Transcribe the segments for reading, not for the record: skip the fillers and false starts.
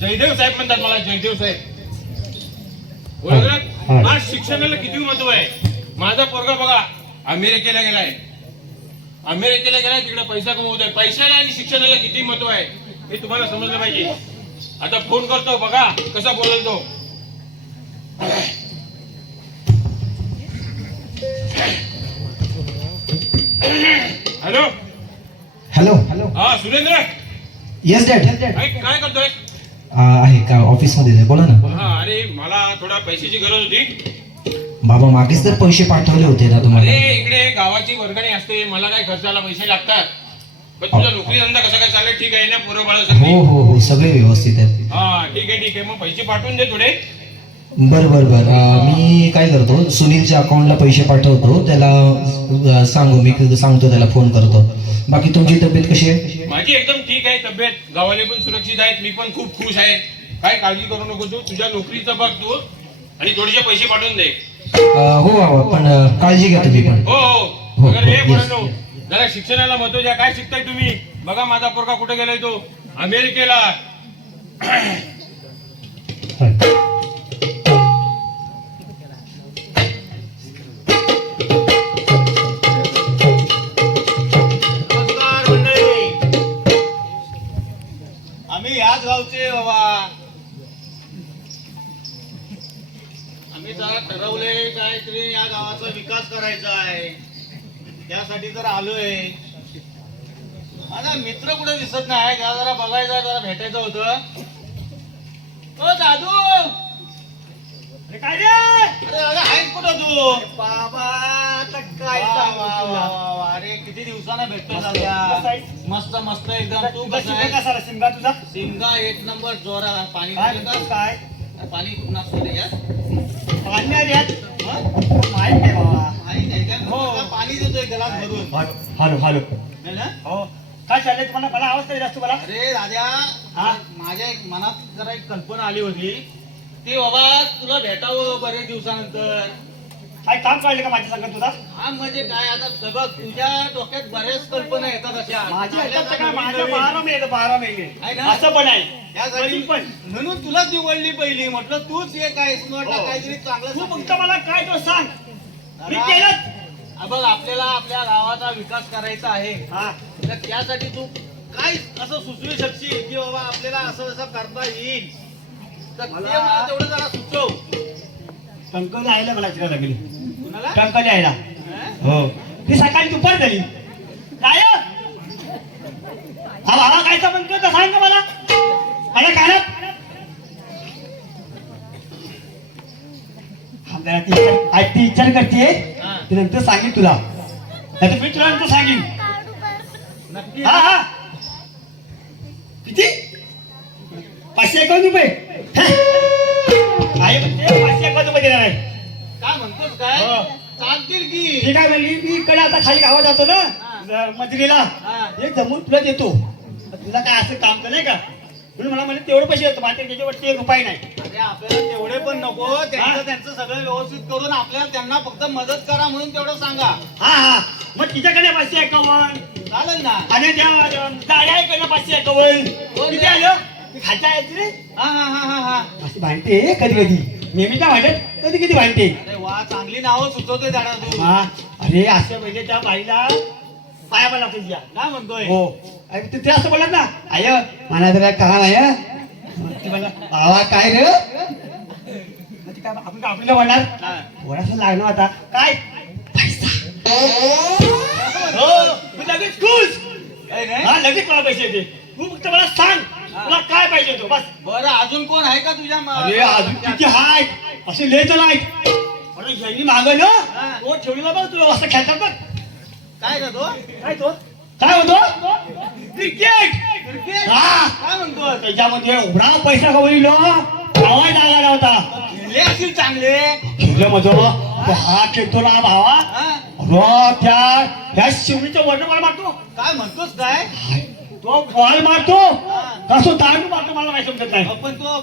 जयदेव साहेब म्हणतात मला, जयदेव साहेब. आज शिक्षणाला किती महत्व आहे. माझा पोरगा बघा अमेरिकेला गेलाय, तिकडे पैसा कमवतोय. पैशाला आणि शिक्षणाला किती महत्व आहे हे तुम्हाला समजलं पाहिजे. आता फोन करतो बघा कसा बोलतो. Hello hello hello. हा सुरेंद्र. Yes dad. काय करतोय. आहे का ऑफिस मध्ये बोला ना. हा अरे मला थोडा पैशाची गरज होती. बाबा मागेच तर पैसे पाठवले होते ना तुम्हाला. अरे इकडे गावाची वर्गणी असते, मला काय खर्चाला पैसे लागतात. पण तुझा नोकरी धंदा कसा काय चालेल. ठीक आहे ना पोरं बाळ सगळी. हो हो हो सगळे व्यवस्थित आहेत. हा ठीक आहे मग पैसे पाठवून दे थोडे. बर बर बर. मी काय करतो सुनीलच्या अकाउंटला पैसे पाठवतो, त्याला सांगतो त्याला फोन करतो. बाकी तुमची तब्येत कशी आहे. माझी एकदम ठीक आहे तब्येत. गावाले पण सुरक्षित आहेत, मी पण खूप खुश आहे. काय काळजी करू नको तू. तुझ्या नोकरीचं बघ तू आणि थोडेसे पैसे पाठवून दे. हो बाबा पण काळजी घ्या तुम्ही पण. हो हो हो, अगर हे हो, yes. पोरांनो, जरा शिक्षणाला महत्व द्या. काय शिकताय तुम्ही. बघा माझा पोरगा कुठे गेलाय, तो अमेरिकेला. आम्ही याच गावचे बाबा. आम्ही जरा ठरवले काहीतरी या गावाचा विकास करायचा आहे, त्यासाठी तर आलोय. माझा मित्र कुठे दिसत नाही, त्याला जरा बघायचं, जरा भेटायचं होतं. ओ दादू. काय रे. अरे आहेस कुठं तू. बाबा काय. अरे किती दिवसानं भेटतो दादा. मस्त मस्त एकदम. तू कसा आहे. शिंगा तुझा. शिंगा एक नंबर जोरा. पाणी काय पाणी नसतो त्याच्यात. पाणी नाही यात. माहित नाही बाबा. माहित नाही का. हो पाणी देतोय ग्लास भरून. Hello hello. हो काय चाललंय तुम्हाला. मला आवाज तरी जास्त मला. अरे राजा माझ्या एक मनात जरा एक कल्पना आली होती ती बाबा तुला भेटावं बरेच दिवसानंतर. काय काम काढले का माझ्या संग तुझा. हा म्हणजे काय आता सगळं तुझ्या डोक्यात बऱ्याच कल्पना येतात अशा. माझ्या 12 महिने असं पण आहे. त्यासाठी पण म्हणून तुलाच निवडली पहिली. म्हटलं तूच हे काय काहीतरी चांगलं. तू फक्त मला काय तो सांग. बघ आपल्याला आपल्या गावाचा विकास करायचा आहे, तर त्यासाठी तू काय असं सुचवू शकशील की बाबा आपल्याला असं असं करता येईल, तर ते मला तेवढं जरा सुचव. टंकल यायला मला तिला लागली. कुणाला. टंकल यायला. हो ती सकाळी दुपार झाली. काय हा भावा काय संबंध करतो सांग का मला. माझ्या कानात ती विचार करते, ती नंतर सांगेन तुला. नाहीतर मी तुला नंतर सांगेन. नक्की. हा हा किती 551 रुपये. आहे म्हणते 551 रुपये देणार आहे. काय म्हणतोस काय. हो. चालतील की. ती काय म्हणली मी इकडे आता खाली गावात जातो ना मजुरीला. एक जमून तुला देतो. तुला काय असं काम तर नाही का म्हणून मला म्हणजे तेवढे पैसे देतो. माझ्या त्याच्यावरती 1 रुपया नाही. अरे आपल्याला तेवढे पण नको. त्यांचं सगळं व्यवस्थित करून आपल्याला त्यांना फक्त मदत करा म्हणून तेवढं सांगा. हा हा मग तिच्याकडे 551 चालेल ना. आणि त्या जाड्याकडे 551 किती आलं ती खायच्या आहेत रे. हा हा हा हा हा अशी भांडते कधी कधी. नेहमी त्या भांडत कधी कधी भांडते. अरे वा चांगली नावं सुचवते दादा तू. हा अरे असं म्हणजे त्या बाईला पाया मला लागतो तिच्या. काय म्हणतोय. हो अरे ते असं बोलत ना आय मला जरा काम आहे. ती म्हणला बाबा काय रे. ती काय आपण आपल्याला म्हणणार थोडासा लागणार आता काय पैसा. हो मी लगेच खुश. हा लगेच मला पैसे दे. तू फक्त मला सांग तुला काय पाहिजे तो बस. बरं अजून कोण आहे का तुझ्या अरे अजून किती हाय असे लय जण आहेत. मला यांनी मागं ना तो ठेवलेला बघ तुला असं खेळतात बघ. काय का तो. काय तो काय होतो क्रिकेट. क्रिकेट. हा काय म्हणतोय. त्याच्यामध्ये एवढा पैसा कमविलो आवाज आला होता. खेळले असतील चांगले. खेळलं मग हा खेळतो ना भावा. हा? त्या शिवणीचं वर्ण मला मारतो. काय म्हणतोस काय. तो बॉल मारतो कसो दांडू मारतो मला नाही समजत नाही. पण तो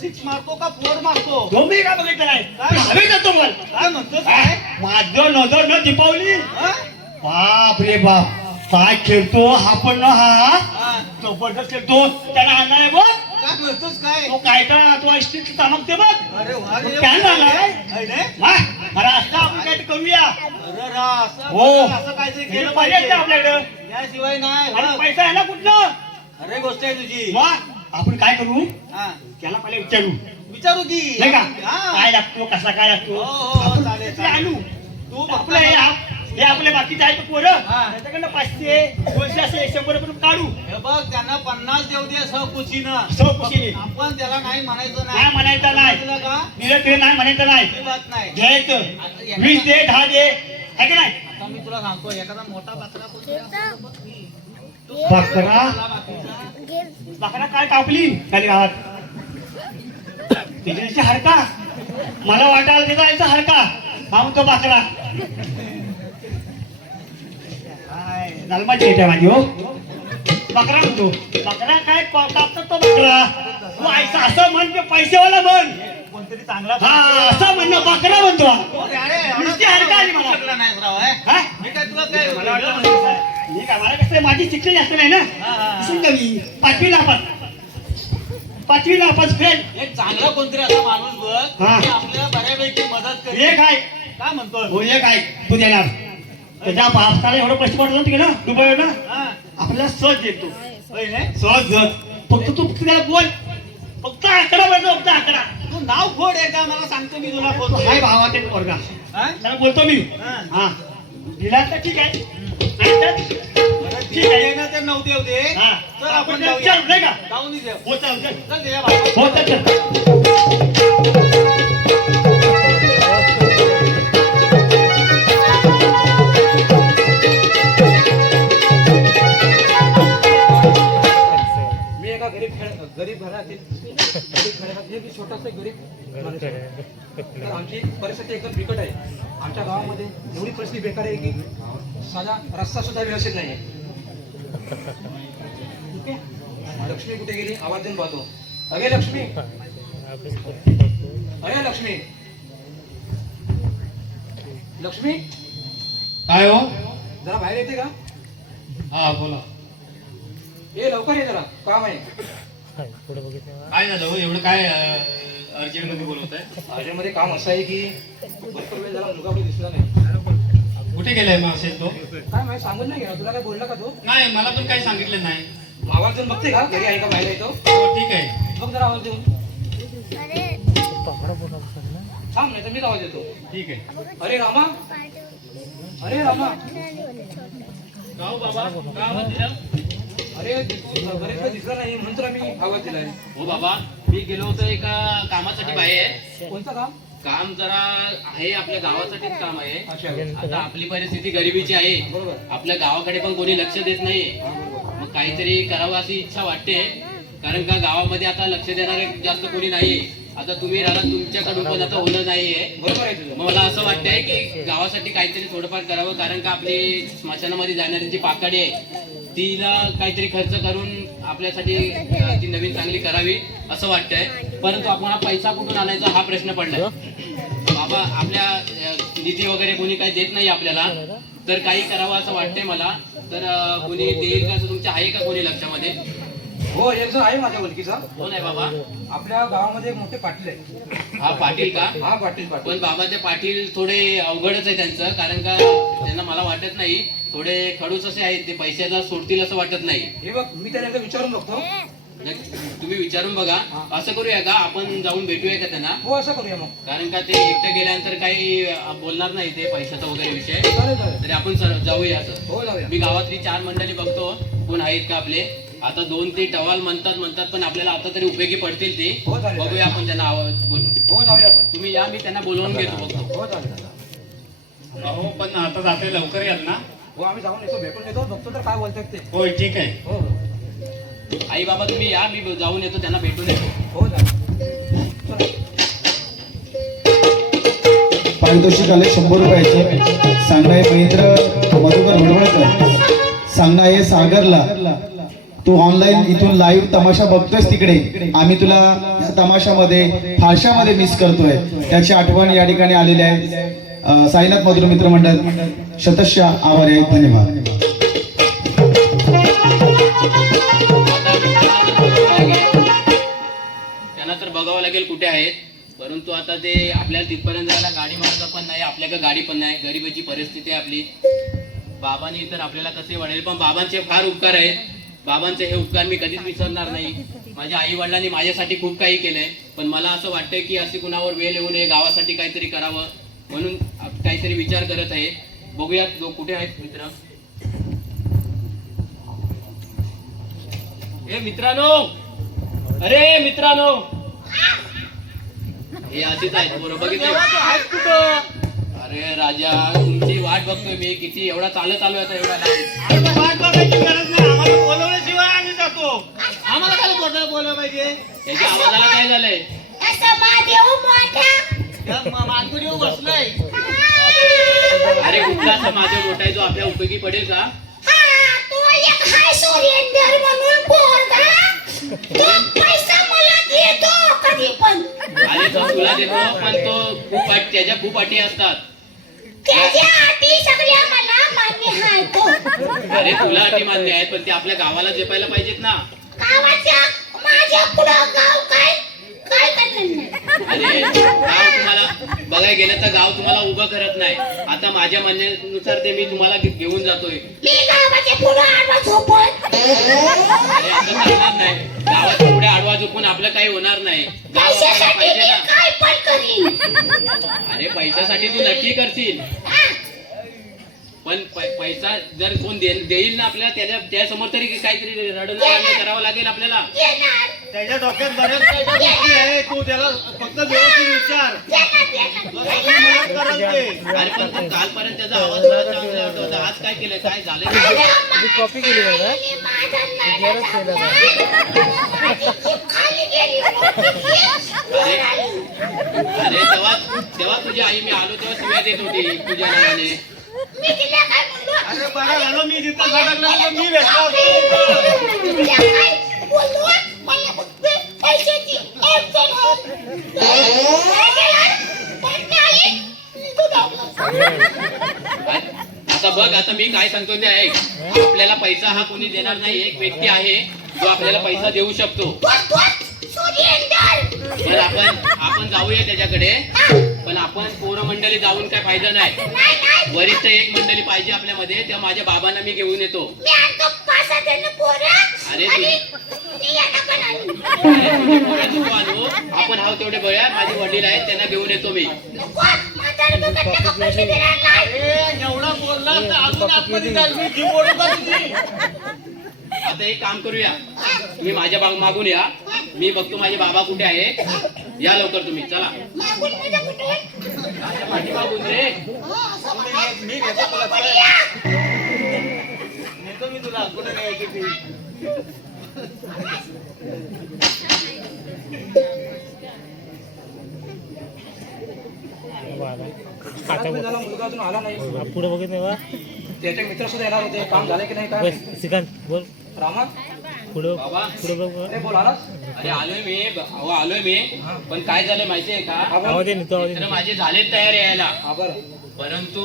6 मारतो का 4 मारतो. तो मी काय बघितलं नाही. हवे जातो बॉल. काय म्हणतोस काय. माझं नजर न टिपावली. हा? बाप रे बाप काय खेळतो हा पण ना. हा हा. जबरदस्त खेळतो त्याला आणणार आहे बघ. म्हणतोस काय तो काय तर तो इष्टीत चमकते बघ अरे वा रे. काय झालं आहे रे? वा, अरे असं आपण काय करूया अरे रा, असं हो. असं काहीतरी केलं पाहिजे पाहिजे आपल्याकडं त्याशिवाय नाही अरे हा. पैसा आहे ना कुठलं अरे गोष्ट आहे तुझी वा आपण काय करू हा. त्याला पहिले विचारू विचारू की नाही का हा. काय लागतो कसा काय लागतो हो, हो, हो, आपण चालेल, ते चालेल. आणू तू आपलं हे आपले बाकीचे आहेत पोरं हा. त्याच्याकडनं 500 200 असे 100 रुपये काढू हे बघ त्यांना 50 देऊ दे सहकुशीनं सहकुशीने. आपण त्याला नाही म्हणायचं नाही म्हणायचं नाही समजलं का दिलं ते नाही म्हणायचं नाही अजिबात नाही घ्यायचं 20 दे 10 दे आहे की नाही आता मी तुला सांगतो एखादा मोठा बकरा कोणतरी असेल तर बघ की. बकरा त्याला बाकीचा. बकरा काय कापली खाली गावात त्याची हरका मला वाटायला त्याचा याचा हरका हा म्हणतो बकरा काय जन्माची येते माझी हो बकरा म्हणतो बकरा काय कापतो तो बकरा तू ऐसा असं म्हण की पैसेवाला म्हण कोणतरी चांगला हा असं म्हणणं बकरा म्हणतो हा. हो रे, अरे, एवढा नुसती हरका आली मला. शकला नाहीस राव, हे? हा? मी काय तुला काय मला वाटतं मी काय मला कसं आहे, माझी शिक्षण जास्त नाही ना हा, हा. समजा मी पाचवी नापास फेल एक चांगला कोणतरी असा माणूस बघ हा. की आपल्याला बऱ्यापैकी मदत करेल एक आहे काय म्हणतो हो एक आहे तू देणार त्याच्या बापसाला एवढं पैसे पडलं होते ना दुबई ना हा. आपल्याला सहज देतो होय रे? सहज फक्त तू त्याला बोल फक्त आकडा बोलतो फक्त आकडा तू नाव खोड एकदा मला सांगतो मी तुला तो बोलतो हाय भावा ते वर्गा हा? त्याला बोलतो मी हा. हा दिला तर ठीक आहे नाही तर ठीक आहे ये ना ते नव्हते होते हा. तर आपण आपण जाऊया. चल, नाही का? जाऊन येऊ. हो चल चल चल त्याच्या बाबा. हो चल चल मी एका गरीब घरातील एक छोटासा गरीब माणूस आहे. तर आमची परिस्थिती एकदम बिकट आहे. आमच्या गावामध्ये एवढी परिस्थिती बेकार आहे की साधा रस्ता सुद्धा व्यवस्थित नाही आहे. ठीक आहे? लक्ष्मी कुठे गेली आवाज देऊन पाहतो. अगे लक्ष्मी, अरे लक्ष्मी, लक्ष्मी काय हो जरा बाहेर येते का? हा बोला ये लवकर ये जरा काम आहे. काय झालं हो? एवढं काय अर्जंट मध्ये बोलवत आहे? अर्जंटमध्ये काम असं आहे की भरपूर वेळ झाला मुलगा कुठे दिसला नाही. कुठे गेलाय मग असेल तो? काय माहिती सांगून नाही गेला तुला काय बोलला का तो? नाही मला पण काही सांगितलं नाही. आवाज देऊन बघते का घरी आहे का बाहेर येतो हो ठीक आहे. बघ जरा आवाज देऊन थांब नाही तर मीच आवाज देतो. ठीक आहे. अरे रामा, अरे रामा, गाव बाबा काय आवाज दिला? अरे बरेच वेळ दिसला नाही म्हणून तुला मी आवाज दिलाय. हो बाबा मी गेलो होतो एका कामासाठी बाहेर. कोणतं काम? काम जरा आहे आपल्या गावासाठीच काम आहे. अच्छा आता आपली परिस्थिती गरिबीची आहे. बरोबर. आपल्या गावाकडे पण कोणी लक्ष देत नाहीये. मग काहीतरी करावं अशी इच्छा वाटते. कारण का गावामध्ये आता लक्ष देणारे जास्त कोणी नाहीये. आता तुम्ही राहिला तुमच्याकडून पण आता होणं नाहीये. बरोबर आहे तुझं. मग मला असं वाटतंय की गावासाठी काहीतरी थोडंफार करावं. कारण का आपली स्मशानामध्ये जाणारी जी पाकडी आहे तिला काहीतरी खर्च करून आपल्यासाठी ती नवीन चांगली करावी असं वाटतंय. परंतु आपण हा पैसा कुठून आणायचा हा प्रश्न पडलाय. बाबा आपल्या निधी वगैरे कोणी काही देत नाही आपल्याला. तर काही करावं असं वाटतंय मला. तर कोणी देईल का असं तुमच्या आहे का कोणी लक्षामध्ये? हो एक जण आहे माझ्या ओळखीचा. कोण आहे बाबा? आपल्या गावामध्ये एक मोठे पाटील आहे. हा पाटील का? हा पाटील पाटील. पण बाबा ते पाटील थोडे अवघडच आहे त्यांचं. कारण का त्यांना मला वाटत नाही थोडे खडूस असे आहेत. ते पैशाचा सोडतील असं वाटत नाही. हे बघ मी त्याला एकदा विचारून बघतो. तुम्ही विचारून बघा. असं करूया का आपण जाऊन भेटूया का त्यांना? हो असं करूया मग. कारण का ते एकटं गेल्यानंतर काही बोलणार नाही ते पैशाचा वगैरे विषय. चालेल चालेल. तरी आपण जाऊया असं. हो जाऊया. मी गावातली 4 मंडळी बघतो कोण आहेत का आपले. आता 2 ते टवाल म्हणतात पण आपल्याला आता तरी उपयोगी पडतील ते. हो, चालेल. बघूया आपण त्यांना आवाज बोलून. हो जाऊया आपण. तुम्ही या मी त्यांना बोलवून घेतो बघतो. हो चालेल. हो पण आता जाते लवकर याल ना? हो आम्ही जाऊन येतो भेटून येतो बघतो तर काय बोलतात ते. होय ठीक आहे. हो हो. आई बाबा तुम्ही या मी जाऊन येतो त्यांना भेटून येतो. हो चालेल. चला. पारितोषिक आले 100 रुपयाचं. सांगणारे महेंद्र मधुकर भडवळकर, सांगणारे सागरला. तू ऑनलाईन इथून लाईव्ह तमाशा बघतोयस तिकडे. आम्ही तुला या तमाशामध्ये फारशामध्ये मिस करतोय. त्याची आठवण या ठिकाणी आलेली आहे. साईनाथ मधुर मित्र मंडळ शतशः आभारी आहे. धन्यवाद. लागेल कुठे आहेत, परंतु आता ते आपल्याला तिथपर्यंत जायला गाडी मार्ग पण नाही, आपल्याकडे गाडी पण नाही, गरिबीची परिस्थिती आहे आपली. बाबांनी तर आपल्याला कसे वाढेल, पण बाबांचे फार उपकार आहेत. बाबांचे हे उपकार मी कधीच विसरणार नाही. माझ्या आई वडिलांनी माझ्यासाठी खूप काही केलंय, पण मला असं वाटतंय की अशी कुणावर वेळ येऊ नये, गावासाठी काहीतरी करावं म्हणून काहीतरी विचार करत आहे. बघूयात कुठे आहेत मित्र. हे मित्रांनो, अरे मित्रांनो, हे असेच आहेत बरोबर, बघितलं आहेत कुठं? अरे राजा, तुमची वाट बघतोय मी, किती एवढा चालत आलोय आता एवढा लांब. आता वाट बघायची गरज नाही, आम्हाला बोलवल्याशिवाय आम्ही जातो. आम्हाला काय बोलवलं पाहिजे? त्याच्या आवाजाला काय झालंय? मानकुडीवर बसलाय. अरे कुठला असा माझा मोठा आहे जो आपल्या उपयोगी पडेल का? अरे तो तुला देतो, पण तो खूप त्याच्या खूप अटी असतात. अरे तुला अटी मान्य आहेत, पण ते आपल्या गावाला जपायला पाहिजेत ना. अरे गाव तुम्हाला बघायला गेलं तर गाव तुम्हाला उभं करत नाही. आता माझ्या म्हणण्यानुसार ते मी तुम्हाला घेऊन जातोय. अरे असं चालणार नाही, गावाच्या पुढे आडवा झोपून आपलं काही होणार नाही. गाव आपल्याला पाहिजे ना. अरे पैशासाठी तू नक्की करशील, पण पैसा जर कोण देईल ना आपल्याला, त्या समोर तरी काहीतरी रडणं करावं लागेल आपल्याला. त्याच्या डोक्यात बऱ्याच काही गोष्टी आहे, तू त्याला फक्त व्यवस्थित विचार. मदत करत ते. अरे पण तो कालपर्यंत त्याचा आवाज मला चांगला वाटत होता, आज काय केलंय, काय झालंय? कॉपी केली का? अरे तेव्हा तुझी आई मी आलो तेव्हा शिव्या देत होती तुझ्या नावाने. अरे बरं झालं मी जिथं सडकलं तर मी भेटलो असतो. आता बघ, आता मी काय सांगतो ते ऐक. आपल्याला पैसा हा कोणी देणार नाही, एक व्यक्ती आहे जो आपल्याला पैसा देऊ शकतो. पण आपण जाऊया त्याच्याकडे, पण आपण पोरं मंडळी जाऊन काय फायदा नाही. वरिष्ठ एक मंडळी पाहिजे आपल्यामध्ये, त्या माझ्या बाबांना मी घेऊन येतो. अरे तुझी पोरं नको आणू, आपण हाव तेवढे बळ्या, माझे वडील आहेत त्यांना घेऊन येतो मी. अरे एवढा बोलला तर अजून आतमध्ये जाईल, मी जीव ओढू का तुझी? आता एक काम करूया, तुम्ही माझ्या मागून या, मी बघतो माझे बाबा कुठे आहे. या लवकर तुम्ही, चला. पाठीमागून रे. मी नेतो मी तुला कुठे न्यायची ती. झाला, मुलगा अजून आला नाही. पुढे बघित नाही बा. त्याचे मित्र सुद्धा येणार होते, काम झाले की नाही काय? बस श्रीकांत बोल. रामा, पुढे बाबा, पुढे बघ. अरे बोल आलास? अरे आलोय मी, पण काय झालं माहितीये का, आवाज येईल तो आवाज मित्र माझे झालेत तयार यायला, हा बरं, परंतु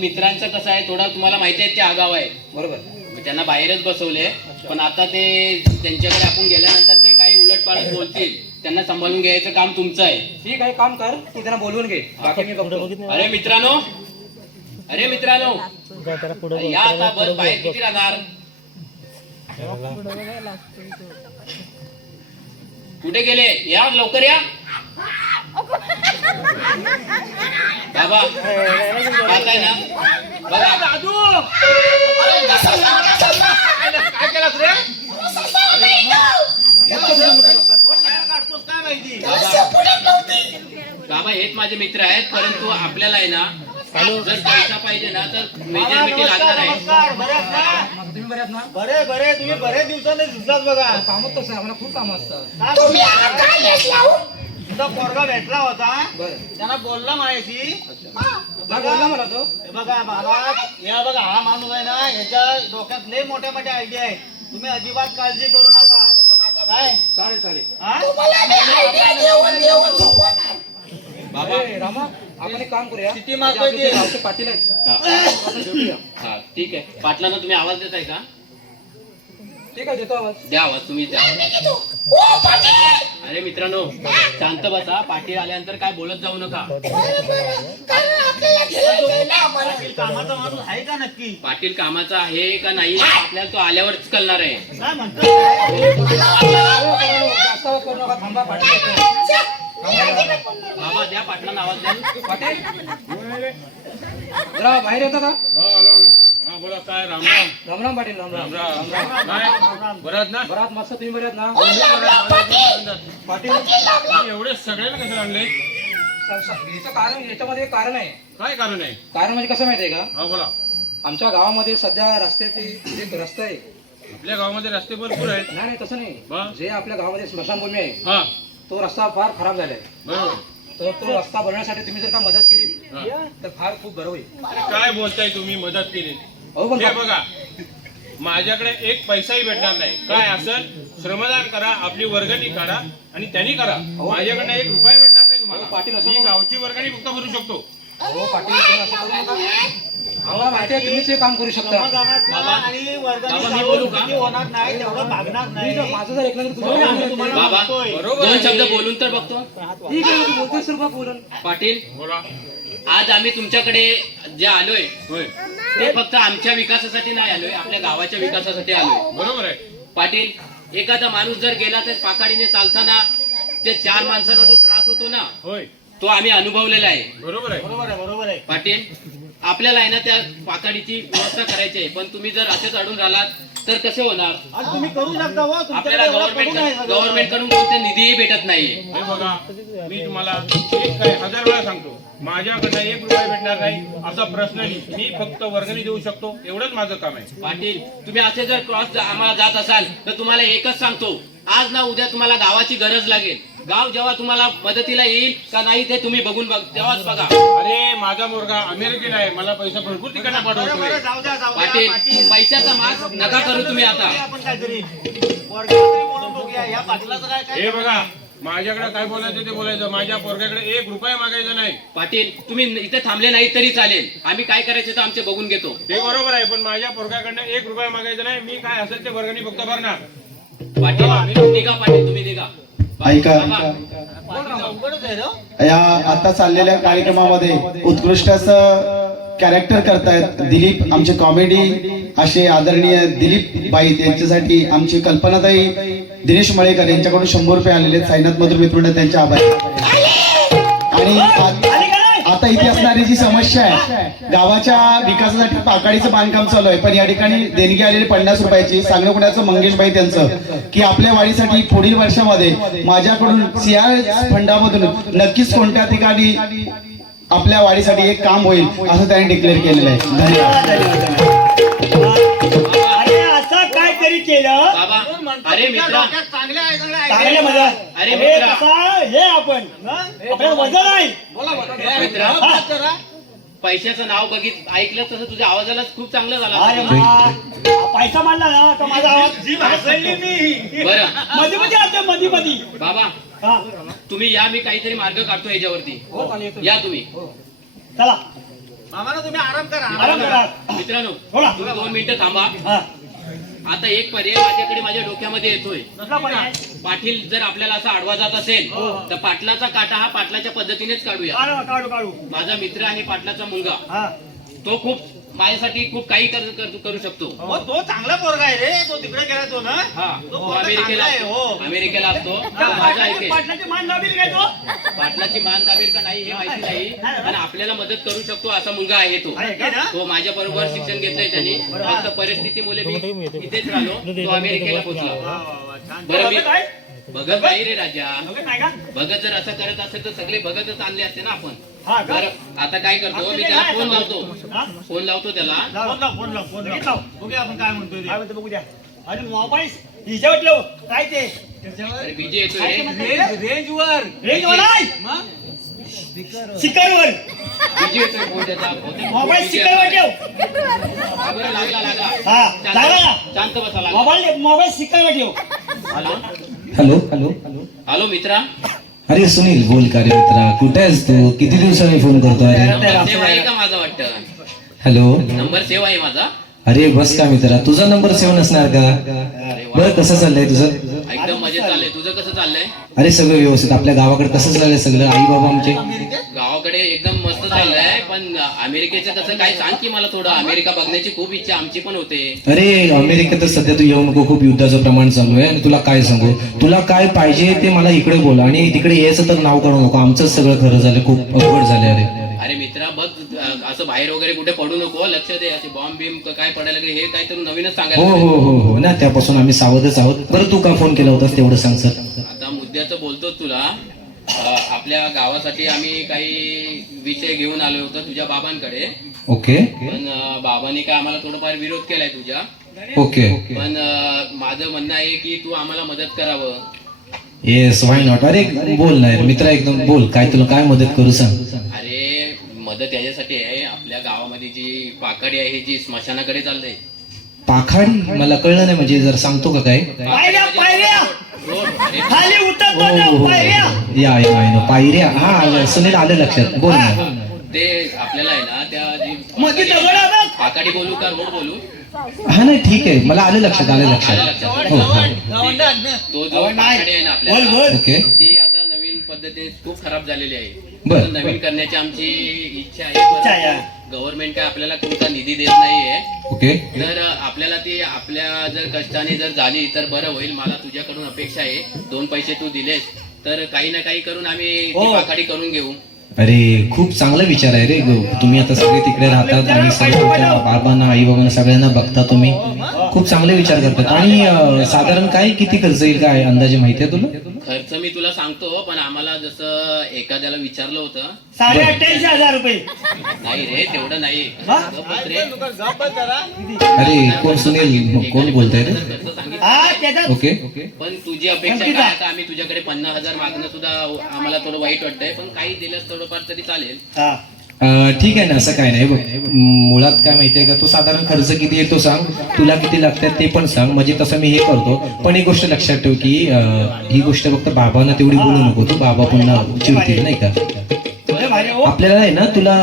मित्रांचं कसं आहे, थोडं तुम्हाला माहिती आहे ते आगाव आहे. बरोबर. मी त्यांना बाहेरच बसवले, पण आता ते त्यांच्याकडे आपण गेल्यानंतर ते काही उलटपालट बोलतील, त्यांना सांभाळून घ्यायचं काम तुमचं आहे. ठीक आहे, काम कर, तू त्यांना बोलवून घे, बाकी मी पुढे बघतो. बघित नाही. अरे मित्रांनो, जा त्याला पुढे या आता, बस बाहेर किती राहणार, कुठे गेले, या लवकर या. बाबा पाहताय ना, बघा दादू, काय केलास रे? काढतोस काय माहिती? बाबा हेच माझे मित्र आहेत, परंतु आपल्याला आहे ना, जर पैसा पाहिजे ना तर मेजॉरिटी लागणार आहे. नमस्कार, बरे आहात ना? तुम्ही बरे आहेत ना? बरे तुम्ही बरेच दिवसांनी दिसलात बघा. कामच तसं आहे, आम्हाला खूप कामं असतात. तुझा पोरगा भेटला होता, बरं, त्यांना बोलला माझ्याशी. काय बोलला मला तो? हे बघा बाबा, या बघा हा माणूस आहे ना, ह्याच्या डोक्यात लय मोठ्या मोठ्या आयडिया आहेत. तुम्ही अजिबात काळजी करू नका. काय चालेल चालेल. हा? बाबा अरे, रामा, आपण एक काम करूया, किती मागतोय ते? आपले जे गावचे पाटील आहेत, हा, आपण भेटूया. हा, ठीक आहे. पाटलांना तुम्ही आवाज देताय का? ठीक आहे, देतो आवाज. द्या आवाज, तुम्ही द्या. अरे अरे मित्रांनो शांत बसा. पाटील आल्यानंतर काय बोलत जाऊ नका. पाटील कामाचा माणूस आहे का नक्की? पाटील कामाचा आहे का नाही आपल्याला तो आल्यावरच कळणार आहे. काय म्हणतो? जास्त आवाज करू नका, थांबा पाटील येतोय. बाबा द्या पाटलांना आवाज द्या. पाटील जरा बाहेर येतं का? हा बोला काय राम राम. राम राम पाटील, राम राम. राम राम. काय बरं आहात ना? बरात मस्त, तुम्ही बरे आहेत ना? पाटील तुम्ही एवढे सगळ्यांना कसं आणले? याचं कारण, याच्यामध्ये एक कारण आहे. काय कारण आहे? कारण म्हणजे कसं माहितीये का, हा बोला. आमच्या गावामध्ये सध्या रस्त्याची एक रस्ता आहे. आपल्या गावामध्ये रस्ते भरपूर आहेत. नाही नाही तसं हा? नाही, जे आपल्या गावामध्ये स्मशानभूमी आहे हा तो रस्ता फार खराब झालाय. बरोबर. तर तो रस्ता बनवण्यासाठी तुम्ही जर का मदत केली हा. तर फार खूप बरं होईल. काय बोलताय तुम्ही मदत केली? हो पण हे बघा माझ्याकडे एक पैसाही भेटणार नाही. काय असेल श्रमदान करा, आपली वर्गणी काढा आणि त्यांनी करा. माझ्याकडनं एक रुपया भेटणार नाही तुम्हाला. पाटील, असं मी बोलू. गावची वर्गणी फक्त भरू शकतो. हो पाटील, तुम्ही असं करू नका. आम्हाला माहिती आहे तुम्हीच हे काम करू शकता. समाधानातनं आणि वर्गणी बाबा, मी जाऊन बोलू का? किती होणार नाही तेवढं मागणार नाही. माझं जर ऐकलं तर हो, आम्ही तुझं तुम्हाला बाबा म्हणतोय. बरोबर दोन आहे. शब्द बोलून तर बघतो. ठीक आहे, तू बोलतोयस तर बघ बोलून. पाटील बोला. आज आम्ही तुमच्याकडे जे आलोय होय ते फक्त आमच्या विकासासाठी नाही आलोय, आपल्या गावाच्या विकासासाठी आलोय. बरोबर आहे. पाटील एखादा माणूस जर गेला तर पाकाडीने चालताना ते 4 माणसांना जो त्रास होतो ना होय तो आम्ही अनुभवलेला आहे. बरोबर आहे. बरोबर आहे, बरोबर आहे. पाटील आपल्याला आहे ना त्या पाकाडीची व्यवस्था करायची आहे, पण तुम्ही जर असेच अडून राहिलात तर कसे होणार? आज तुम्ही करू शकता हो, तुमच्याकडे आपल्याला एवढं करून आहे सगळं. गव्हर्नमेंट कडून कोणता निधीही भेटत नाहीये. हे बघा मी तुम्हाला एक काय 1000 वेळा सांगतो, माझ्याकडनं 1 रुपया भेटणार नाही असा प्रश्न नाही. मी फक्त वर्गणी देऊ शकतो, एवढंच माझं काम आहे. पाटील तुम्ही असे जर क्रॉस आम्हाला जात असाल तर तुम्हाला एकच सांगतो, आज ना उद्या तुम्हाला गावाची गरज लागेल. गाव जेव्हा तुम्हाला मदतीला येईल का नाही ते तुम्ही बघून तेव्हाच बघा. अरे माझा मुलगा अमेरिकेला आहे, मला पैसा भरपूर तिकडनं बरं, बरं, पाठवतोय. जाऊ द्या, जाऊ द्या, पाटील पैशाचा मास नका करू तुम्ही आता. आपण काहीतरी वर्गात तरी बोलून बघूया. या पाटलाचं काय हे बघा माझ्याकडे काय बोलायचं ते बोलायचं. माझ्या पोरग्याकडे 1 रुपया मागायचा नाही. पाटील तुम्ही इथे थांबले नाही तरी चालेल, आम्ही काय करायचं तर आमचे बघून घेतो. हे बरोबर आहे, पण माझ्या पोरग्याकडनं 1 रुपया मागायचा नाही. मी काय असेल ते वर्गणी फक्त भरणार. पाटील निघा, पाटील तुम्ही निघा. ऐका अवघडच आहे रे. या आता चाललेल्या कार्यक्रमामध्ये उत्कृष्ट असं कॅरेक्टर करतायत दिलीप, आमचे कॉमेडी असे आदरणीय दिलीप बाई, त्यांच्यासाठी आमची कल्पनाताई दिनेश मळेकर यांच्याकडून 100 रुपये आलेले आहेत. साईनाथ मधुर मित्रुंड त्यांच्या आभारी. आणि आता इथे असणारी जी समस्या आहे, गावाच्या विकासासाठी पाकाडीचं बांधकाम चालू आहे, पण या ठिकाणी देणगी आलेली 50 रुपयाची. सांगणं कुणाचं मंगेशबाई त्यांचं की आपल्या वाडीसाठी पुढील वर्षामध्ये माझ्याकडून सीआर फंडामधून नक्कीच कोणत्या ठिकाणी आपल्या वाडीसाठी एक काम होईल असं त्यांनी डिक्लेअर केलेलं आहे. धन्यवाद. अरे असं काहीतरी केलं बाबा अरे मित्रा चांगले आहे, चांगले आहे. चांगलं मजा. अरे अरे मित्रा. कसं हे आपण आपल्याला वजन आहे. मित्रा हा, जरा. पैशाचं नाव ऐकलं तसं तुझ्या आवाजालाच खूप चांगलं अरे झालं. मा, पैसा मानला ना तर माझा आवाज जी भासळली मी. बरं मध्ये मध्ये असते मध्ये मध्ये. बाबा हा तुम्ही या, मी काहीतरी मार्ग काढतो याच्यावरती. हो चालेल, येतो. या तुम्ही. चला मामाला तुम्ही आराम करा. आराम करा. मित्रांनो बोला. तुम्ही 2 मिनिटं थांबा. हा आता एक पर्याय माझ्याकडे माझ्या डोक्यामध्ये येतोय. कसला पण आहे? पाटील जर आपल्याला असा आडवा जात असेल तर पाटलाचा काटा हा पाटलाच्या पद्धतीनेच काढूया. काढू काढू काढू. माझा मित्र आहे पाटलाचा मुलगा, हा तो खूप माझ्यासाठी खूप काही करू शकतो. हो, तो चांगला पोरगा आहे रे. तो तिकडे गेला तो ना. हा तो तो पोरगा अमेरिकेला चांगला आहे, हो. अमेरिकेला असतो. माझा ऐके पाटलाची मान दाबील काय तो? पाटलाची मान दाबेल का नाही हे माहिती नाही, पण आपल्याला मदत करू शकतो असा मुलगा आहे तो. आहे ना? तो माझ्या बरोबर शिक्षण घेतलंय त्यांनी. फक्त परिस्थितीमुळे मी इथेच राहिलो, तो अमेरिकेला वा, पोहोचला. वा, वा, छान. बरं मी बघत आहे? भगत नाही रे राजा. बघत नाही का? भगत जर असं करत असेल तर सगळे भगतच आणले असते ना आपण. हा का? बरं आता काय करतो मी त्याला फोन लावतो. फोन लावतो त्याला. फोन लाव, फोन लाव, फोन लाव. बघूया आपण काय म्हणतोय ते. काय म्हणतो बघू द्या. अरे मोबाईल हिच्यावर ठेव. काय ते अरे बीजे येतोय रे. रेंजवर. रेंजवर आहे. स्पीकरवर. बीजे येतोय फोन त्याचा. बहुतेक मोबाईल busy स्पीकरवर असेल. ठेव. हा, बरं, लागला लागला. हा लागला ना. शांत बसा लागला. मोबाईल स्पीकरवर ठेव. हॅलो हॅलो हॅलो हॅलो मित्रा, अरे सुनील बोल का रे मित्रा, कुठे आहेस तू? किती दिवसांनी फोन करतो अरे. नंबर सेव्ह आहे का माझा वाटतं? हॅलो नंबर सेव्ह आहे माझा. अरे बस का मित्रा, तुझा नंबर सेव्ह नसणार का? अरे बरं कसं चाललंय तुझं? एकदम मजेत चाललंय. तुझं कसं चाललंय? अरे सगळं व्यवस्थित. आपल्या गावाकडे कसं चाललंय सगळं? आई बाबा आमचे? गावाकडे एकदम मस्त चाललंय. पण अमेरिकेचं कसं काय सांग की मला थोडं. अमेरिका बघण्याची खूप इच्छा आमची पण होते. अरे अमेरिकेत तर सध्या तू येऊ नको, खूप युद्धाचं प्रमाण चालू आहे. आणि तुला काय सांगू, तुला काय पाहिजे ते मला इकडे बोल, आणि तिकडे यायचं तर नाव काढू नको. आमचंच सगळं खरं झालं, खूप अवघड झाले. अरे मित्रा बघ, असं बाहेर वगैरे कुठे पडू नको. लक्ष दे. असे बॉम्ब बिम काय पडायला लागले हे काहीतरी नवीनच हो सांगायला हो लागले. हो हो ना, त्यापासून आम्ही सावधच आहोत. बरं तू का फोन केला होतास तेवढं सांग सर. आता मुद्द्याचं बोलतो तुला. आपल्या गावासाठी आम्ही काही विषय घेऊन आलो होतो तुझ्या बाबांकडे. ओके पण बाबांनी काय आम्हाला थोडंफार विरोध केलाय तुझ्या. ओके पण माझं म्हणणं आहे की तू आम्हाला मदत करावं. Yes why not. अरे बोल ना मित्रा, एकदम बोल. काय तुला काय मदत करू सांग. अरे मदत याच्यासाठी आहे. आपल्या गावामध्ये जी पाकडी आहे जी स्मशानाकडे चाललंय. पाखाडी? मला कळलं नाही, म्हणजे जर सांगतो का काय? पायऱ्या पायऱ्या रोड. अरे, खाली उतरतो हो, ना, हो, हो. पायऱ्या. या पायऱ्या. हा सुनील आलं लक्षात. बोल ना. ते आपल्याला आहे ना त्या मध्ये जी दगड आहे बघ. पाकाडी बोलू का रोड बोलू? हा नाही ठीक आहे, मला आलं लक्षात. आलं हो लक्षात. हो तो जो पाकाडी आहे ना बोल आपल्याला, बोल. ओके ती आता नवीन पद्धतीने खूप खराब झालेली आहे. बर. तर नवीन करण्याची आमची इच्छा इच्छा आहे. आहे. गव्हर्नमेंट काय आपल्याला कोणता निधी देत नाहीये. ओके तर आपल्याला ती आपल्या जर कष्टाने जर झाली तर बरं होईल. मला तुझ्याकडून अपेक्षा आहे. 2 पैसे तू दिलेस तर काही ना काही करून आम्ही ती पाकाडी करून घेऊ. अरे खूप चांगला विचार आहे रे. तुम्ही आता सगळे तिकडे राहतात आणि सगळे तुमच्या बाबांना आई बाबांना सगळ्यांना बघता तुम्ही. खूप चांगले विचार करतात. आणि साधारण काय किती खर्च येईल काय अंदाजे माहिती आहे तुला? खर्च मी तुला सांगतो. पण आम्हाला जसं एखाद्याला विचारलं होतं. 88,000 रुपये. नाही रे तेवढं नाही. हा? गप्प रे. अरे कोण सुनील, कोण बोलताय रे? खर्च सांगितलं. हा त्याचा ओके पण तुझी अपेक्षा काय? आता आम्ही तुझ्याकडे 50,000 मागणं सुद्धा आम्हाला थोडं वाईट वाटतंय. पण काही दिलंस थोडंफार तरी चालेल. हा. ठीक आहे ना, असं काय नाही. बघ मुळात काय माहितीये का, तू साधारण खर्च किती येतो सांग, तुला किती लागतात ते पण सांग, म्हणजे तसं मी हे करतो. पण एक गोष्ट लक्षात ठेव की ही गोष्ट फक्त बाबांना तेवढी बोलू नको. तू बाबा पुन्हा चिडतील नाही का. लय भारी हो. आपल्याला आहे ना, तुला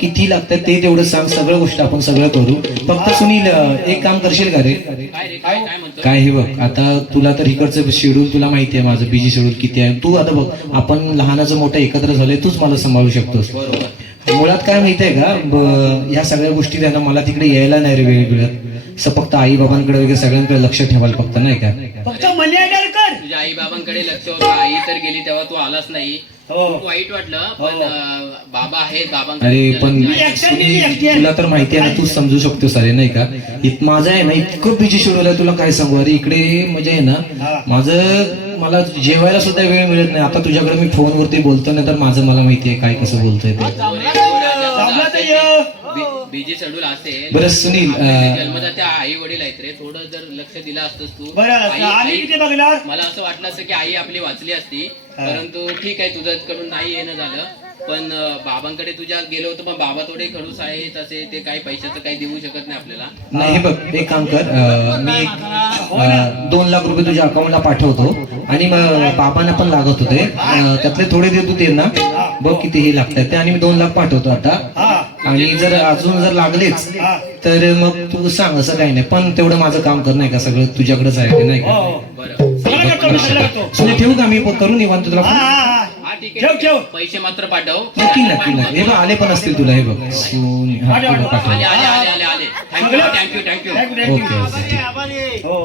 किती लागतात ते तेवढं सांग. सगळं गोष्ट आपण सगळं करू. फक्त सुनील एक काम करशील का रे? काय रे काय काय म्हणतो? काय हे बघ, आता तुला तर इकडचं शेड्यूल तुला माहिती आहे, माझं बिझी शेड्यूल किती आहे. तू आता बघ, आपण लहानाचं मोठं एकत्र झाले, तूच मला सांभाळू शकतोस. बरोबर. मुळात काय माहितीये का, ह्या सगळ्या गोष्टी त्यांना मला तिकडे यायला नाही रे वेळेत. फक्त आई बाबांकडे वगैरे सगळ्यांकडे लक्ष ठेवायला फक्त नाही का. फक्त मनी ऑर्डर कर. तुझ्या आई बाबांकडे लक्ष होतं. आई तर गेली तेव्हा तू आलास नाही. हो. खूप वाईट वाटलं. पण बाबा आहेत. अरे बाबांकडे पण मी एकट्याने तुला तर माहिती आहे ना, तू समजू शकतोस अरे नाही का. माझं आहे ना इतकं बिझी शेड्यूल आहे, तुला काय सांगू. अरे इकडे म्हणजे आहे ना मला जेवायला सुद्धा वेळ मिळत नाही. आता तुझ्याकडे मी फोनवरती बोलतो, नाही तर मला माहिती आहे काय कसं बोलतोय ते. जमलं तर ये. बिजी शेड्यूल असेल. बरं सुनील, जन्मदाते आई वडील आहेत रे. थोडं जर लक्ष दिलं असतंस तू. बरं आम्ही किती बघणार. मला असं वाटलं असतं की आई आपली वाचली असती. परंतु ठीक आहे तुझ्याकडून नाही येणं झालं. पण बाबांकडे तुझ्या गेलो होतो. पण बाबा थोडे खडूस आहेत असे. ते काही पैशाचं काही देऊ शकत नाही आपल्याला. नाही हे बघ, एक काम कर, मी 2 लाख रुपये तुझ्या अकाउंटला पाठवतो. आणि मग बाबांना पण लागत होते, त्यातले थोडे देतो ते ना, बघ किती हे लागतात ते. आणि मी 2 लाख पाठवतो आता. आणि जर अजून जर लागलेच तर मग तू सांग, असं काही नाही. पण तेवढं माझं काम कर नाही का, सगळं तुझ्याकडेच आहे ते नाही का. बरं. सगळं करतो, सगळं करतो. सुनील ठेवू का, मी करून निवांत तुला हा phone? हा हा. हा ठीक ठेव, आहे. ठेव. पैसे मात्र पाठव. नक्की नक्की नक्की. हे बघ आले पण असतील तुला. हे बघ सुनील, हा, हे बघ, पाठव. आले आले आले आले आले. Thank you thank you. Thank you, thank you. Okay okay ठीक. हो.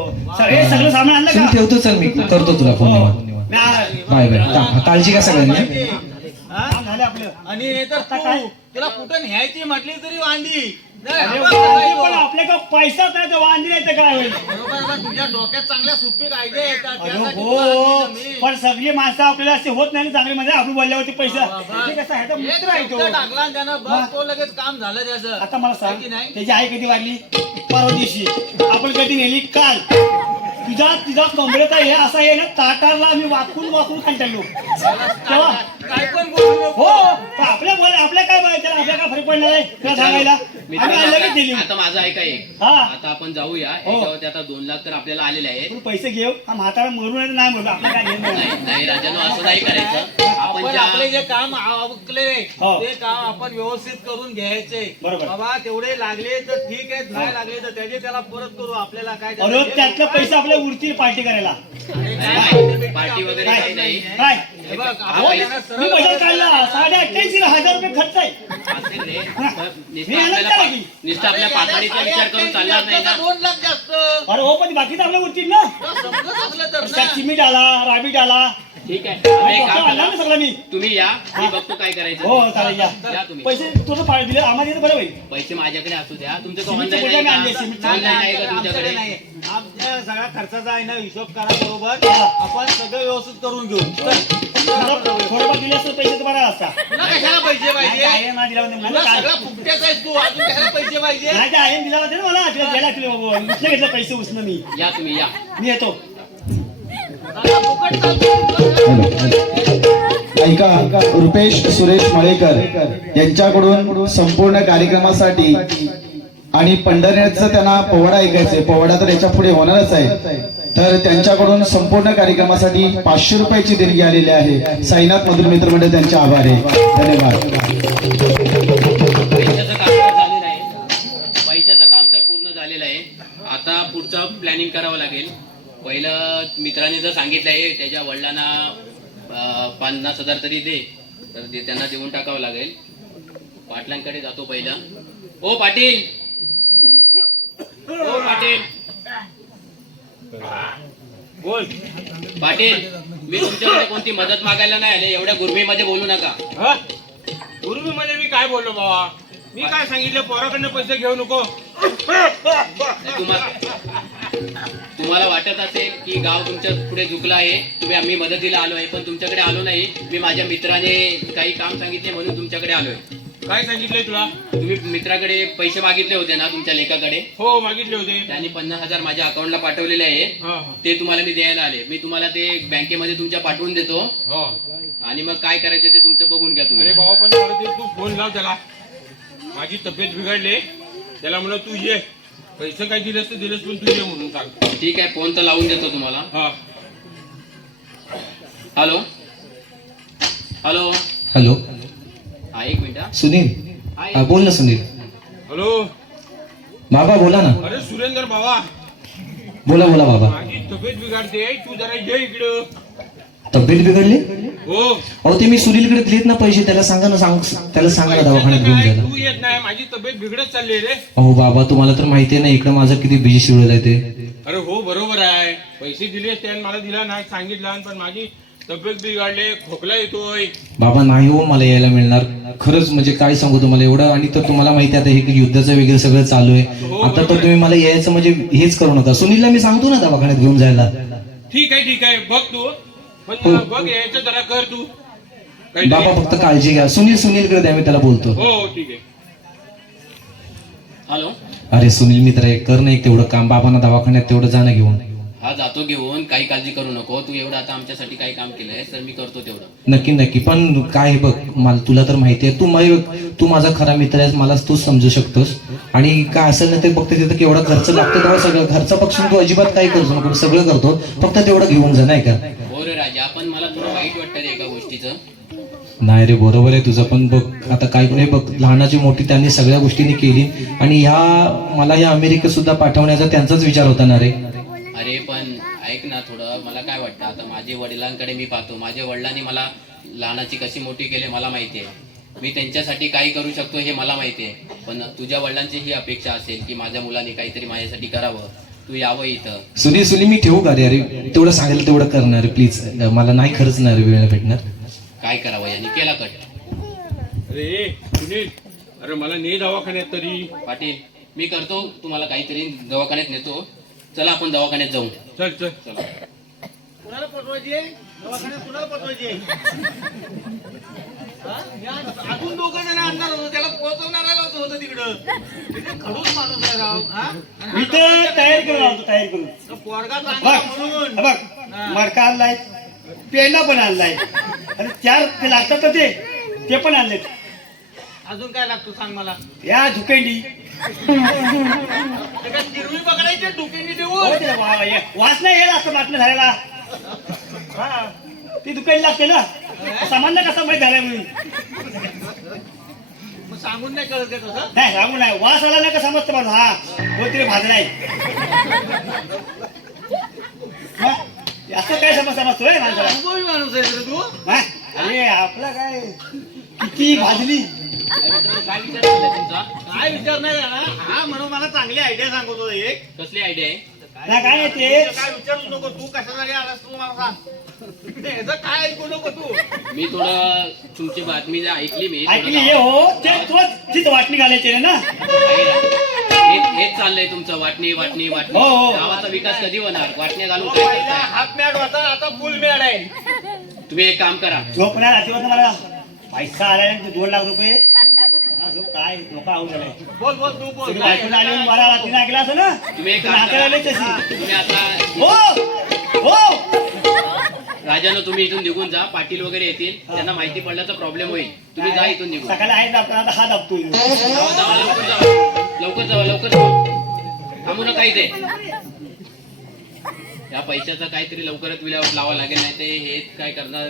हे सगळं सामान आणलं सुनील का. ठेवतो, चल मी करतो तुला फोन निवांत. Bye bye. काळजी का सगळ्यांनी. झालं आपलं. आणि तर तुला कुठं न्यायची म्हटली तरी वांदी. अरे वांदी, पण आपल्याकडे पैसाच नाही तर वांदी नाही तर काय होईल. बरोबर, आता तुझ्या डोक्यात चांगल्या सुपीक आयडिया येतात. अरे त्यासाठी हो, तुला आणली मी. पण सगळी माणसं आपल्याला असे होत नाही ना चांगली. म्हणजे आपण बोलल्यावरती पैसा ते कसं आहे, तर एक मित्र आहे तो. शब्द टाकला आणि त्यानं बस तो लगेच काम झालं त्याचं. आता मला सांग, आहे की नाही? त्याची आई कधी वाढली? परवा दिवशी. आपण कधी नेली? काल. तुझा कमरेचा हे असा आहे ना, ताटारला आम्ही वाकून कंटाळलो तेव्हा. काय पण बोलू नको. हो, पण आपल्या काय बोलायचं, आपल्या काय फरक पडणार आहे तुला सांगायला. आम्ही लगेच दिली. आता माझं ऐका एक, हा. आता आपण जाऊया हो. याच्यावरती. आता 2 लाख तर आपल्याला आलेले आहेत. तू पैसे घेऊ हा म्हातारा मरून आहे नाही मरू आपण काय घेणं नाही. नाही नाही राजानो, असं नाही करायचं. आपण आपण आपले ज्या जे काम आवकले हो. ते काम आपण व्यवस्थित करून घ्यायचे. बरोबर. बाबा तेवढे लागले तर ठीक आहे, नाही लागले तर त्याचे त्याला परत करू. आपल्याला काय अरे त्यातलं पैसे आपल्या उरतील पार्टी करायला. पार्टी वगैरे काय काही नाही. काय हे बघ, हा आपण पैसा- यांना मी सरळ बजेट काढला 88,000 रुपये खर्च आहे. असेल रे. मी नुसतं याला आपल्याला काय? नुसतं आपल्या पापडीचा विचार करून चालणार नाही ना. 2 लाख जास्त अरे हो पण बाकीचं आपल्या उरतील ना. समजत असलं तर त्यात ना. चिमीट आला राबीट आला ठीक आहे. तुम्ही एक काम आणला ना करा. सगळं मी. तुम्ही या, मी बघतो काय करायचं. हो चालेल या. या तुम्ही. पैसे तुझं पाळ दिले आम्हाला येतं बरं होईल. पैसे माझ्याकडे असू द्या. तुमचं सिमेंटचे ऑनलाईन पुढे आहे मी आणले, का? सिमेंटचे. ऑनलाईन आहे का आमच्याकडे तुमच्याकडे? नाही. आमच्या सगळ्या खर्चाचा आहे ना हिशोब करा बरोबर. आपण सगळं व्यवस्थित करून घेऊ. थोडंफार दिले असतं पैसे तर बरा असता. तुला कशाला पैसे पाहिजे? आहे ना दिला होता मला तुला काय? सगळा फुकट्याचा आहेस तू, अजून कशाला पैसे पाहिजे? नाही ते आहे दिला होता ना मला तुला द्यायला लागले बाबा उचले घेतलं पैसे उचलं मी. या तुम्ही या. मी येतो. दादा, फुकट चालतो. ऐका, रुपेश सुरेश मळेकर यांच्याकडून संपूर्ण कार्यक्रमासाठी आणि पंढरण्याचं त्यांना पोवाडा ऐकायचंय. पोवाडा तर याच्या पुढे होणारच आहे. तर त्यांच्याकडून संपूर्ण कार्यक्रमासाठी 500 रुपयाची देणगी आलेली आहे. साईनाथ मधुर मित्र मंडळ त्यांचे आभार आहे. धन्यवाद. पैशाचं काम तर झालेलं आहे. पैशाचं काम तर पूर्ण झालेलं आहे. आता पुढचं प्लॅनिंग करावं लागेल. पहिलं मित्राने जर सांगितलं आहे त्याच्या वडिलांना 50,000 तरी दे, तर ते त्यांना देऊन टाकावं लागेल. पाटलांकडे जातो पहिला. ओ पाटील, ओ पाटील, बोल. पाटील, मी तुमच्याकडे कोणती मदत मागायला नाही आले. एवढ्या गुरमीमध्ये बोलू नका. हा? पूर्वीमध्ये मी काय बोललो बाबा? मी काय सांगितलं, पोराकडनं पैसे घेऊ नको. तुम्हाला वाटत असेल की गाव तुमच्या पुढे झुकलं आहे, आम्ही मदतीला आलो आहे, पण तुमच्याकडे आलो नाही. मी माझ्या मित्राने काही काम सांगितले म्हणून तुमच्याकडे आलोय. काय सांगितलंय तुला? तुम्ही मित्राकडे पैसे मागितले होते ना तुमच्या लेखाकडे? हो मागितले होते. त्यांनी 50,000 माझ्या अकाउंटला पाठवलेले आहे. हा, हा. ते तुम्हाला मी द्यायला आले. मी तुम्हाला ते बँकेमध्ये तुमच्या पाठवून देतो हो. आणि मग काय करायचं ते तुमचं बघून घ्या अरे तुम्ही. बाबा पण परत तू फोन लाव त्याला. माझी तब्येत बिघडली, त्याला म्हणलं तू ये. पैसे काय दिलेस तर दिलेस, पण तू ये म्हणून सांग. ठीक आहे, फोन तर लावून देतो तुम्हाला. हा. हॅलो हॅलो हॅलो हा, एक मिनिट हा. सुनील. हा, बोल ना सुनील. हॅलो. बाबा बोला ना. अरे सुरेंद्र बाबा, बोला बोला बाबा. माझी तब्येत बिघडते, तू जरा ये इकडं. तब्येत बिघडली? हो. अहो ते मी सुनीलकडे दिलेत ना पैसे, त्याला सांगा ना, त्याला सांगा ना दवाखान्यात घेऊन काय, जायला. तू येत नाही, माझी तब्येत बिघडत चालली रे. अहो बाबा तुम्हाला तर माहिती आहे ना इकडे माझं किती बिजी शेड्यूल आहे ते. अरे हो बरोबर आहे, पैसे दिलेस त्याने मला दिला नाही सांगितलं, पण माझी तब्येत बिघडले, खोकला येतोय. बाबा नाही हो मला यायला मिळणार खरंच, म्हणजे काय सांगू तुम्हाला एवढं. आणि तर तुम्हाला माहिती आहे आता हे युद्धाचं वगैरे सगळं चालू आहे. आता तर तुम्ही मला यायचं म्हणजे हेच करू नका. सुनीलला मी सांगतो ना दवाखान्यात घेऊन जायला. ठीक आहे बघ तू, पण मला बघ यायचं जरा कर तू. काही बाबा फक्त काळजी घ्या. सुनीलकडे द्या, मी त्याला बोलतो. हो ठीक आहे. हॅलो अरे सुनील मित्र आहे, कर ना एक तेवढं काम. बाबांना दवाखान्यात तेवढं जाणं घेऊन. हा जातो घेऊन, काही काळजी करू नको. तू एवढं आता आमच्यासाठी काही काम केलंय तर मी करतो तेवढं. नक्की नक्की. पण काय बघ, मला तुला तर माहिती आहे, तू माझा खरा मित्र आहेस, मला तू समजू शकतोस. आणि काय असेल ना ते बघते तिथं केवढा खर्च लागतो, तेव्हा सगळं खर्चापासून तू अजिबात काही करू नको, सगळं करतो. फक्त तेवढं घेऊन जा नाही का. हो रे राजा, पण मला थोडं वाईट वाटतं रे एका गोष्टीचं. नाही रे बरोबर आहे तुझं, पण बघ आता काय नाही बघ, लहानाची मोठी त्यांनी सगळ्या गोष्टींनी केली. आणि मला या अमेरिकेत सुद्धा पाठवण्याचा त्यांचाच विचार होता ना रे. अरे पण ऐक ना थोडं, मला काय वाटतं आता माझ्या वडिलांकडे मी पाहतो. माझ्या वडिलांनी मला लहानाची कशी मोठी केली मला माहिती आहे. मी त्यांच्यासाठी काही करू शकतो हे मला माहिती आहे. पण तुझ्या वडिलांची ही अपेक्षा असेल की माझ्या मुलाने काहीतरी माझ्यासाठी करावं, तू यावं इथं. सुनील मी ठेवू का रे? अरे तेवढं सांगायला तेवढं करणार प्लीज, मला नाही खरंच नाही रे वेळ भेटणार. काय करावं यांनी केला कट. अरे सुनील, अरे मला ने दवाखान्यात तरी. पाटील मी करतो, तुम्हाला काहीतरी दवाखान्यात नेतो. चला आपण दवाखान्यात जाऊ. चल चल. चला. कुणाला पटवायची आहे? दवाखान्यात कुणाला पटवायची आहे? हा? या अजून 2 जण आणणार होतो, त्याला पोहोचवणारा होतं तिकडं. तिथे खडूस माणूस आहे राव. हा? मी तर तयारी करून आलो, तयारी करून. तो पोरगा चांगला म्हणून. बघ मडका आणलाय, पेंडा पण आणलाय, आणि 4 ते लागतात तर ते पण आणलेत. अजून काय लागतो सांग मला. या झुकेंडी चिरवी पकडायची डुकीने देऊन वास नाही येईल असं बातमी झालेला हा ती दुकानी लागते ना सामान्य कसा माहित झालाय म्हणून सांगून नाही कळत तसं नाही सांगून नाही वास आला नाही का समजतं मला हा कोणतरी भाजलाय असं काय समजतोय माणसाला माणूस आहे तू अरे आपला काय किती भाजली काय विचार चाललाय तुमचा? काय विचार नाही ना हा म्हणून मला चांगली आयडिया सांगतो एक कसली आयडिया आहे? काय आहे ते काय विचारू नको तू कशासाठी आलास तू मला सांग याचं काय ऐकू नको तू मी थोडं तुमची बातमी ऐकली मी ऐकली हे हो ते तुझ वाटणी घालायची ना हेच चाललंय तुमचं वाटणी वाटणी वाटणी हो, हो. गावाचा विकास कधी होणार? वाटण्या घालून काय करताय? हाफ मॅड होता आता फुल मॅड आहे तुम्ही एक काम करा, झोपणार अजिबात मला पैसा आलाय 2 लाख रुपये हा, झोप काय धोका होऊ गेलाय बोल बोल तू बोल बायकोला आली म्हणून मला वाटणी ऐकलं असं ना तुम्ही एक तर काम नाकाला करा. आली तशी. तुम्ही आता हो हो राजानं तुम्ही इथून निघून जा, पाटील वगैरे येतील, त्यांना माहिती पडलं तर प्रॉब्लेम होईल. तुम्ही जा इथून निघून. सकाळी आहे दाबतो आता हा दाबतोय जावा, जावा, लवकर जावा, लवकर जावा, लवकर जावा, थांबू नका इथे. या पैशाचा काहीतरी लवकरच विल्हेवाट लावा लागेल, नाही ते हे काय करणार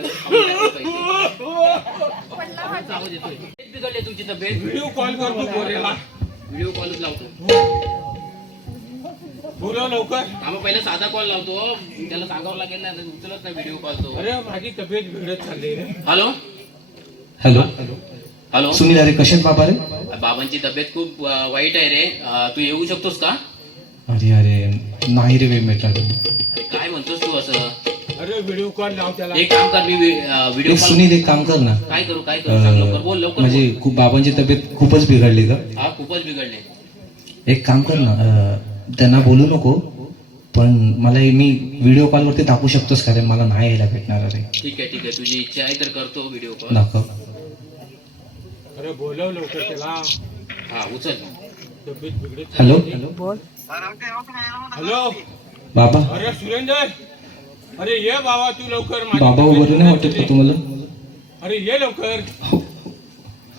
बिघडले तुमची तब्येत. व्हिडिओ कॉल करतो पोरेला व्हिडिओ कॉलच लावतो. बोलव लवकर. आम्ही पहिला साधा कॉल लावतो, त्याला सांगावं लागेल ना, उचलत नाही व्हिडिओ कॉल तो. अरे माझी तब्येत बिघडत चालली रे. हॅलो हॅलो हॅलो, सुनील अरे कसे आहेत बाबा रे? बाबांची तब्येत खूप वाईट आहे रे. तू येऊ शकतोस का? अरे अरे नाही रे वेळ मिळणार. अरे काय म्हणतोस तू असं? अरे व्हिडिओ कॉल लाव त्याला. एक काम कर, मी व्हिडिओ एक कॉल. सुनील एक काम कर ना. काय करू काय करू सांग लवकर, बोल लवकर म्हणजे खूप बाबांची तब्येत खूपच बिघडली का? बोल. हा खूपच बिघडले. एक काम कर ना, त्यांना बोलू नको, पण मला मी व्हिडिओ कॉलवरती दाखवू शकतोस का रे? मला नाही यायला भेटणार अरे. ठीक आहे तुझी इच्छा आहे तर करतो व्हिडिओ कॉल. दाखव. अरे बोलव लवकर त्याला. हा उचल. तब्येत बिघडत. हॅलो हॅलो बाबा. अरे सुरेंदर, अरे ये बाबा तू लवकर. माझी बाबा तब्येत बरं नाही वाटत का तुम्हाला? अरे ये लवकर. हो.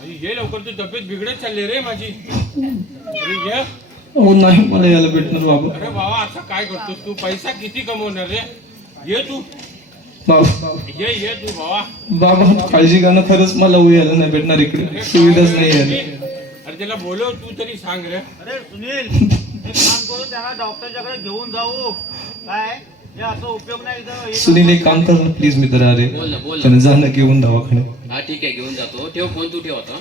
अरे ये लवकर, तू तब्येत बिघडत चालली रे माझी. अरे ये. हो नाही मला यायला भेटणार बाबा. अरे बाबा असं काय करतोस तू? पैसा किती कमवणार रे? ये तू, बाबा ये तू बाबा. बाबा काळजी करणं, खरंच मला यायला नाही भेटणार इकडे, सुविधाच नाही आहे. अरे त्याला बोलव तू तरी सांग रे. अरे सुनील एक काम करू त्याला डॉक्टरच्याकडे घेऊन जाऊ काय हे असं उपयोग नाही इथं. सुनील एक काम कर ना प्लीज मित्र. अरे बोल ना बोल ना. त्याने जा ना घेऊन दवाखान्यात. हा ठीक आहे घेऊन जातो. ठेव फोन, तू ठेव आता.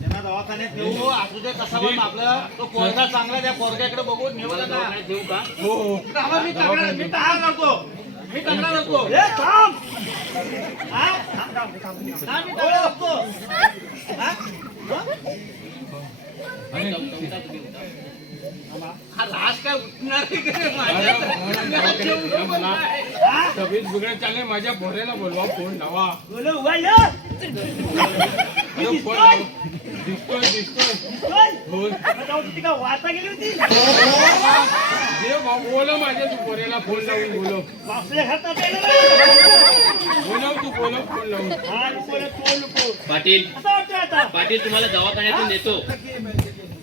त्यांना दवाखान्यात नेऊ असू दे कसा पण आपलं तो पोरगा चांगला त्या पोरग्याकडे बघून नेऊ मला ना. दवाखान्यात ठेवू का? हो हो. मी तक्रार करतो. ए, थांब. हा? थांब, मी तक्रार करतो. हा? अरे उठा तुम्ही, उठा. हा लाज काय उठणार आहे का रे अरे, माझ्या? मला हा? तब्येत बिघडत चालली. माझ्या पोरेला बोलवा, फोन लावा. बोलू, उघडलं? अरे फोन लावा. दिसतोय. बोल. बोल. आता जाऊ तिथे का वाचा गेली होती ये बाबा, बोलव माझ्या तू पोरेला फोन लावून बोलव. बापरे घातात गेलं ना. बोलव तू, बोलव फोन लावून. हा, नको. पाटील असं वाटतं आता पाटील तुम्हाला दवाखान्यातून नेतो.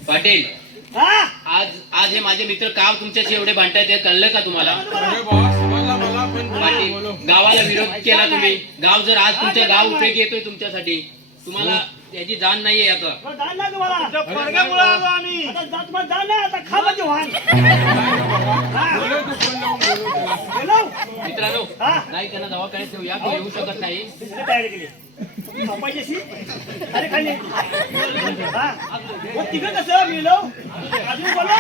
पाटील हा आज हे माझे मित्र का तुमच्याशी एवढे भांडतायत हे कळलं का तुम्हाला? अरे बाबा समजला मला, पण पाटील बोलव. गावाला विरोध केला तुम्ही. गाव जर आज तुमच्या गाव उपयोगी येतोय तुमच्यासाठी, तुम्हाला याची जाण नाहीये आता. जाण नाही तुम्हाला पोरग्यामुळे आलो आम्ही आता जात मग जाण नाही आता खा म्हणजे वाहन बोलव तू, फोन लावून बोलव त्याला. गेलो मित्रांनो हा. नाही त्यांना दवाखान्यात ठेवूया, तो येऊ शकत नाही. किती तयारी केली झोपायची अरे खाली हा मग तिघं कसं मिळलो अजून बोला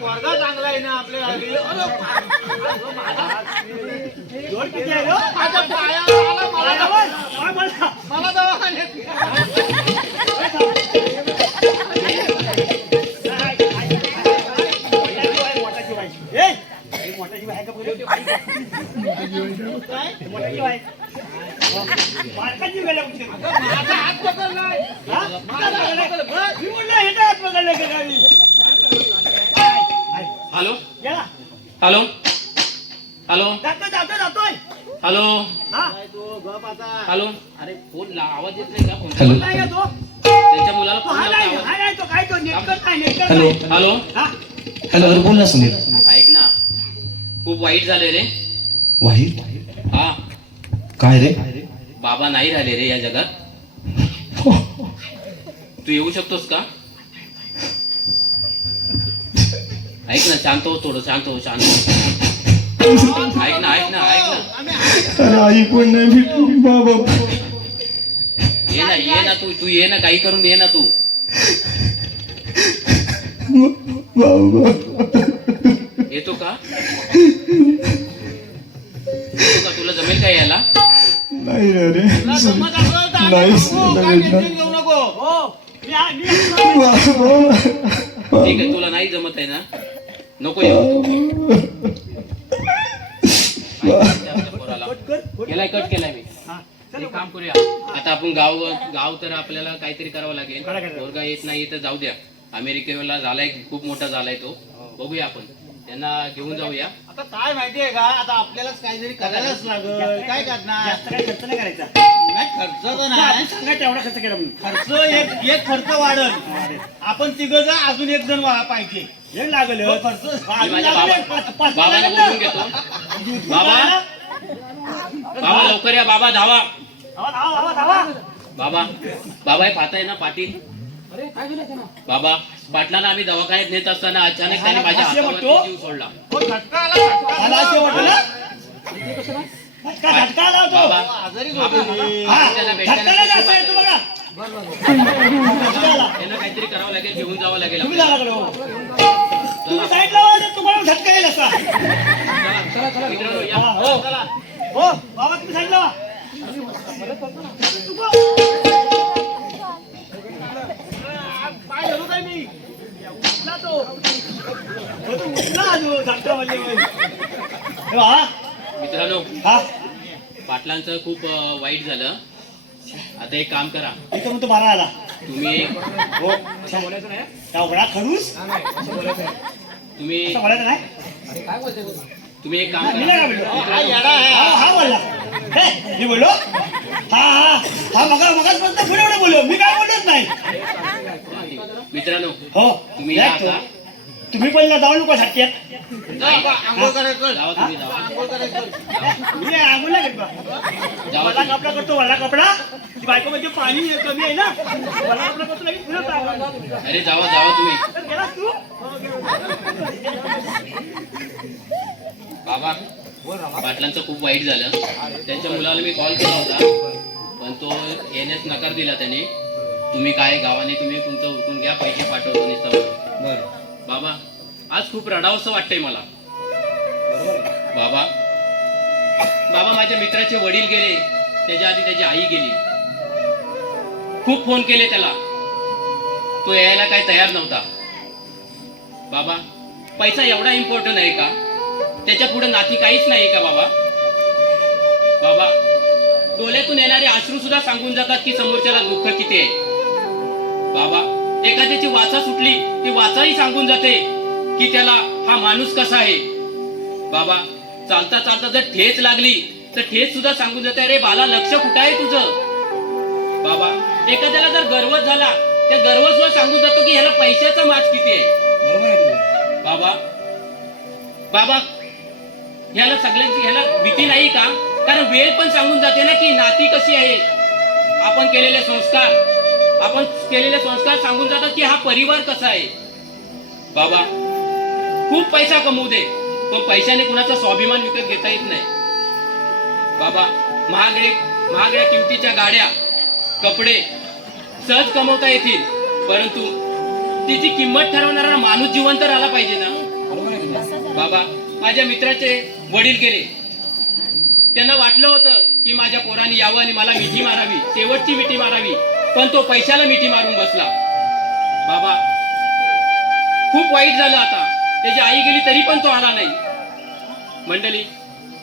पोरगा चांगला आहे ना आपल्या जोड किती आहे रो? मला मोठाची बाय का बघ मोठाची बाय बारकाची गेल्या माझा हात पकडलाय मी म्हणलं हे हात पकडलाय का गावी हॅलो गेला हॅलो हॅलो जातोय हॅलो हा तो गप आता हॅलो. अरे फोन आवाज येत नाही का फोन? हॅलो नाही का तो ते त्यांच्या मुलाला तो फोन हा नाही लावता हा नाही तो काय तो नेटकट नाही नेटकट हॅलो. नाही. हॅलो हा हॅलो अरे बोल ना सुनील. ऐक ना, खूप वाईट झाले रे. वाहिद हा, काय रे? बाबा नाही राहिले रे या जगात. तू येऊ शकतोस का? ऐक ना, शांत हो, थोडं शांत हो, शांत हो. ऐक ना, ऐक ना, ऐक ना. अरे आई कोण नाही भेटली बाबा. ये ना तू ये ना, काही करून ये ना तू. बाबा येतो का? तुला जमेल का यायला? नाही रे तुला जमत असेल तर आम्ही नाही, बघू, काय नाही, टेन्शन घेऊ नको. हो मी असतो. बाबा. ठीक आहे, तुला नाही जमत आहे ना, नको येऊ. केलाय, कट केलाय मी. हा, एक काम करूया, आता आपण गाव तर आपल्याला काहीतरी करावं लागेल. पोरगा येत नाही तर जाऊ द्या. अमेरिकेला झालाय, खूप मोठा झालाय तो. बघूया आपण त्यांना घेऊन जाऊया. आता काय माहितीये का, आता आपल्यालाच काहीतरी करायलाच लागल. काय करणार? जास्त काही खर्च नाही करायचा. नाही खर्च तर नाही. आपण सांगा तेवढा खर्च केला म्हणून. खर्च एक खर्च वाढल. आपण तिघ जण अजून एक जण पाहिजे. हे लागल हो, खर्च मी अजून माझ्या लागेल. बाबाला बोलून घेतो. बाबा, बाबा लवकर या, बाबा धावा. बाबा हे पाहताय ना पाटील. बाबा, पाटलांना आम्ही दवाखान्यात नेत असताना अचानक त्याने माझ्या हातावर जीव सोडला. हो, झटका आला, झटका आला. मला असं वाटलं ना, झटका आला होतो. बाबा, आजारीच होते ते. हा, त्याला झटका भेटायला नाही खूप जास्त येतो बघा. झटका आला. त्यांना काहीतरी करावं लागेल, घेऊन जावं लागेल तुम्ही आपल्याला. झाला कडे हो. तुम्ही साईडला व्हा, तर तुम्हाला झटका येईल असा. मित्रांनो, या. हा, हो. हो बाबा तुम्ही साईडला व्हा. पाय धरू काय मी? उठला तो. हो, तो उठला अजून, झटका म्हणजे हे बघा. मित्रांनो, हा पाटलांचं खूप वाईट झालं. आता एक काम करा, इथं म्हणतो बारा आला. तुम्ही हो एवढा खडूस तुम्ही असं बोलायचं नाही. तुम्ही एक काम मी करा. नाही का बोललो? हा येडा आहे. हा बोलला. हे, मी बोललो हा मगाच पुढे बोललो. मी काय बोलत नाही. मित्रांनो, हो तुम्ही या या तो. का? तुम्ही पहिला जाऊ नको साठ्यात. जा बाबा, आंघोळ करायचं. जावा तुम्ही, जावा. आंघोळ करायचं. मी आंघोळ नाही करत बा. जावा वल्ला तुम्ही. कपडा करतो, वल्ला कपडा. ती बायको म्हणजे पाणी कमी आहे ना, वल्ला कपडा करतो लगेच फिरत राहा. अरे जावा तुम्ही. तर गेलास तू. बाबा, पाटलांचं खूप वाईट झालं. त्यांच्या मुलाला मी कॉल केला होता, पण तो येण्यास नकार दिला त्याने. तुम्ही काय गावाने तुम्ही तुमचं उरकून घ्या, पैसे पाठवतो नुसतं. बाबा, आज खूप रडावंसं वाटतंय मला. बाबा माझ्या मित्राचे वडील गेले, त्याच्या आधी त्याची आई गेली. खूप फोन केले त्याला, तो यायला काय तयार नव्हता. बाबा, पैसा एवढा इम्पॉर्टंट आहे का? त्याच्या पुढे नाती काहीच नाही का बाबा? बाबा, डोळ्यातून येणारे अश्रू सुद्धा सांगून जातात की समोरच्याला दुःख किती आहे. बाबा, एखाद्याची वाचा सुटली, ती वाचाही सांगून जाते की त्याला हा माणूस कसा आहे. बाबा, चालता चालता जर ठेच लागली तर ठेच सुद्धा सांगून जाते, अरे बाला लक्ष कुठं आहे तुझं. बाबा, एखाद्याला जर गर्व झाला, त्या गर्व सुद्धा सांगून जातो की ह्याला पैशाचा माज किती आहे. बाबा, ह्याला सगळ्यांची ह्याला भीती नाही का? कारण वेळ पण सांगून जाते ना की नाती कशी आहे. आपण केलेले संस्कार सांगून जातात की हा परिवार कसा आहे. बाबा, खूप पैसा कमवू दे, पण पैशाने कुणाचा स्वाभिमान विकत घेता येत नाही. बाबा, महागड्या किमतीच्या गाड्या, कपडे सहज कमवता येतील, परंतु तिची किंमत ठरवणारा माणूस जिवंत राहिला पाहिजे ना. बाबा, माझ्या मित्राचे वडील गेले. त्यांना वाटलं होतं की माझ्या पोराने यावं आणि मला मिठी मारावी, शेवटची मिठी मारावी, पण तो पैशाला मिठी मारून बसला. बाबा, खूप वाईट झालं. आता त्याची आई गेली तरी पण तो आला नाही. मंडळी,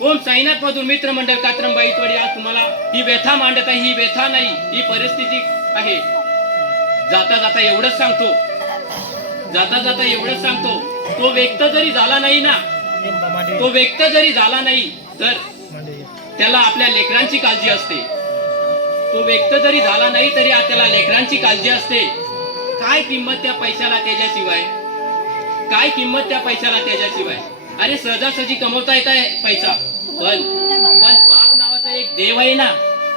ओम साईनाथ मधून मित्र मंडळ कात्रंबाई तोडी आज तुम्हाला ही व्यथा मांडत आहे. ही व्यथा नाही, ही परिस्थिती आहे. जाता जाता एवढंच सांगतो, तो व्यक्त जरी झाला नाही तर त्याला आपल्या लेकरांची काळजी असते. तो व्यक्त जरी झाला नाही तरी त्याला लेकरांची काळजी असते. काय किंमत त्या पैशाला त्याच्याशिवाय, काय किंमत त्या पैशाला त्याच्याशिवाय. अरे सहजासहजी कमवता येत आहे पैसा, पण बाप नावाचा एक देव आहे ना,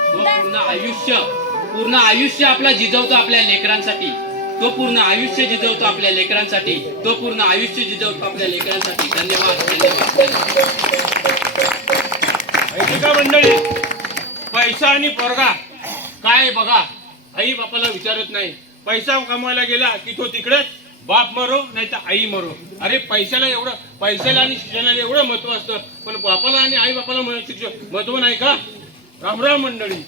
तो पूर्ण आयुष्य आपला जिजवतो आपल्या लेकरांसाठी. तो पूर्ण आयुष्य जिजवतो आपल्या लेकरांसाठी. तो पूर्ण आयुष्य जिजवतो आपल्या लेकरांसाठी. धन्यवाद, धन्यवाद, ऐका मंडळी, पैसा आणि पोरगा काय बघा, आई बापाला विचारत नाही. पैसा कमवायला गेला की तो तिकडेच, बाप मरो नाही तर आई मरो. अरे पैशाला आणि शिक्षणाला एवढं महत्व असतं, पण बापाला आणि आई बापाला महत्व नाही का? रामराम मंडळी.